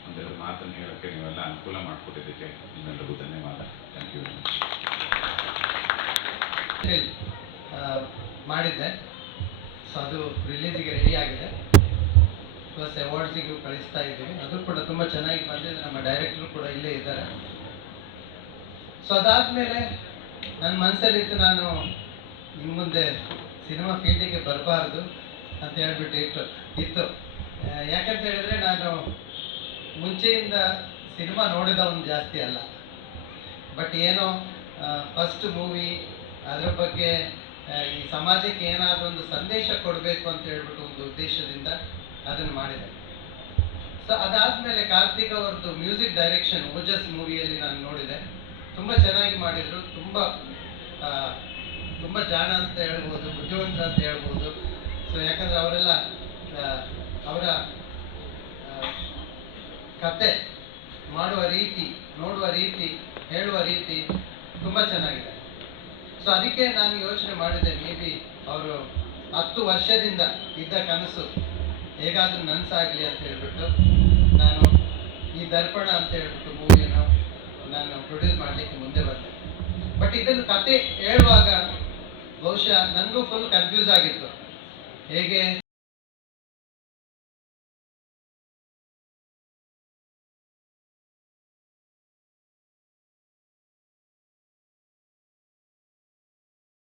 ಒಂದೆರಡು ಮಾತನ್ನು ಹೇಳೋಕ್ಕೆ ನೀವೆಲ್ಲ ಅನುಕೂಲ ಮಾಡಿಕೊಟ್ಟಿದ್ದಕ್ಕೆ ನಿಮ್ಮೆಲ್ಲರಿಗೂ ಧನ್ಯವಾದ. Thank you very much. ಮಾಡಿದ್ದೆ, ಸೊ ಅದು ರಿಲೀಸಿಗೆ ರೆಡಿ ಆಗಿದೆ, ಪ್ಲಸ್ ಅವಾರ್ಡ್ಸಿಗೂ ಕಳಿಸ್ತಾ ಇದ್ದೀವಿ. ಅದು ಕೂಡ ತುಂಬ ಚೆನ್ನಾಗಿ ಬಂದಿದೆ. ನಮ್ಮ ಡೈರೆಕ್ಟ್ರು ಕೂಡ ಇಲ್ಲೇ ಇದ್ದಾರೆ. ಸೊ ಅದಾದಮೇಲೆ ನನ್ನ ಮನಸ್ಸಲ್ಲಿತ್ತು, ನಾನು ಇನ್ನು ಮುಂದೆ ಸಿನಿಮಾ ಫೀಲ್ಡಿಗೆ ಬರಬಾರ್ದು ಅಂತ ಹೇಳ್ಬಿಟ್ಟು ಇತ್ತು. ಯಾಕಂತ ಹೇಳಿದ್ರೆ ನಾನು ಮುಂಚೆಯಿಂದ ಸಿನಿಮಾ ನೋಡಿದವನು ಜಾಸ್ತಿ ಅಲ್ಲ, ಬಟ್ ಏನೋ ಫಸ್ಟ್ ಮೂವಿ ಅದರ ಬಗ್ಗೆ ಈ ಸಮಾಜಕ್ಕೆ ಏನಾದರೂ ಒಂದು ಸಂದೇಶ ಕೊಡಬೇಕು ಅಂತ ಹೇಳ್ಬಿಟ್ಟು ಒಂದು ಉದ್ದೇಶದಿಂದ ಅದನ್ನು ಮಾಡಿದೆ. ಸೊ ಅದಾದಮೇಲೆ ಕಾರ್ತಿಕ್ ಅವರದ್ದು ಮ್ಯೂಸಿಕ್ ಡೈರೆಕ್ಷನ್ ಓಜಸ್ ಮೂವಿಯಲ್ಲಿ ನಾನು ನೋಡಿದೆ. ತುಂಬ ಚೆನ್ನಾಗಿ ಮಾಡಿದರು, ತುಂಬ ಜಾಣ ಅಂತ ಹೇಳ್ಬೋದು, ಬುದ್ಧಿವಂತ ಅಂತ ಹೇಳ್ಬೋದು. ಸೊ ಯಾಕಂದರೆ ಅವರೆಲ್ಲ ಅವರ ಕತೆ ಮಾಡುವ ರೀತಿ, ನೋಡುವ ರೀತಿ, ಹೇಳುವ ರೀತಿ ತುಂಬ ಚೆನ್ನಾಗಿದೆ. ಸೊ ಅದಕ್ಕೆ ನಾನು ಯೋಚನೆ ಮಾಡಿದೆ, ಮೇ ಬಿ ಅವರು 10 ವರ್ಷದಿಂದ ಇದ್ದ ಕನಸು ಹೇಗಾದರೂ ನನಸಾಗಲಿ ಅಂತ ಹೇಳ್ಬಿಟ್ಟು ನಾನು ಈ ದರ್ಪಣ ಅಂತ ಹೇಳ್ಬಿಟ್ಟು ಮೂವಿಯನ್ನು ನಾನು ಪ್ರೊಡ್ಯೂಸ್ ಮಾಡಲಿಕ್ಕೆ ಮುಂದೆ ಬಂದೆ. ಬಟ್ ಇದನ್ನು ಕತೆ ಹೇಳುವಾಗ ಬಹುಶಃ ನನಗೂ ಫುಲ್ ಕನ್ಫ್ಯೂಸ್ ಆಗಿತ್ತು. ಹೇಗೆ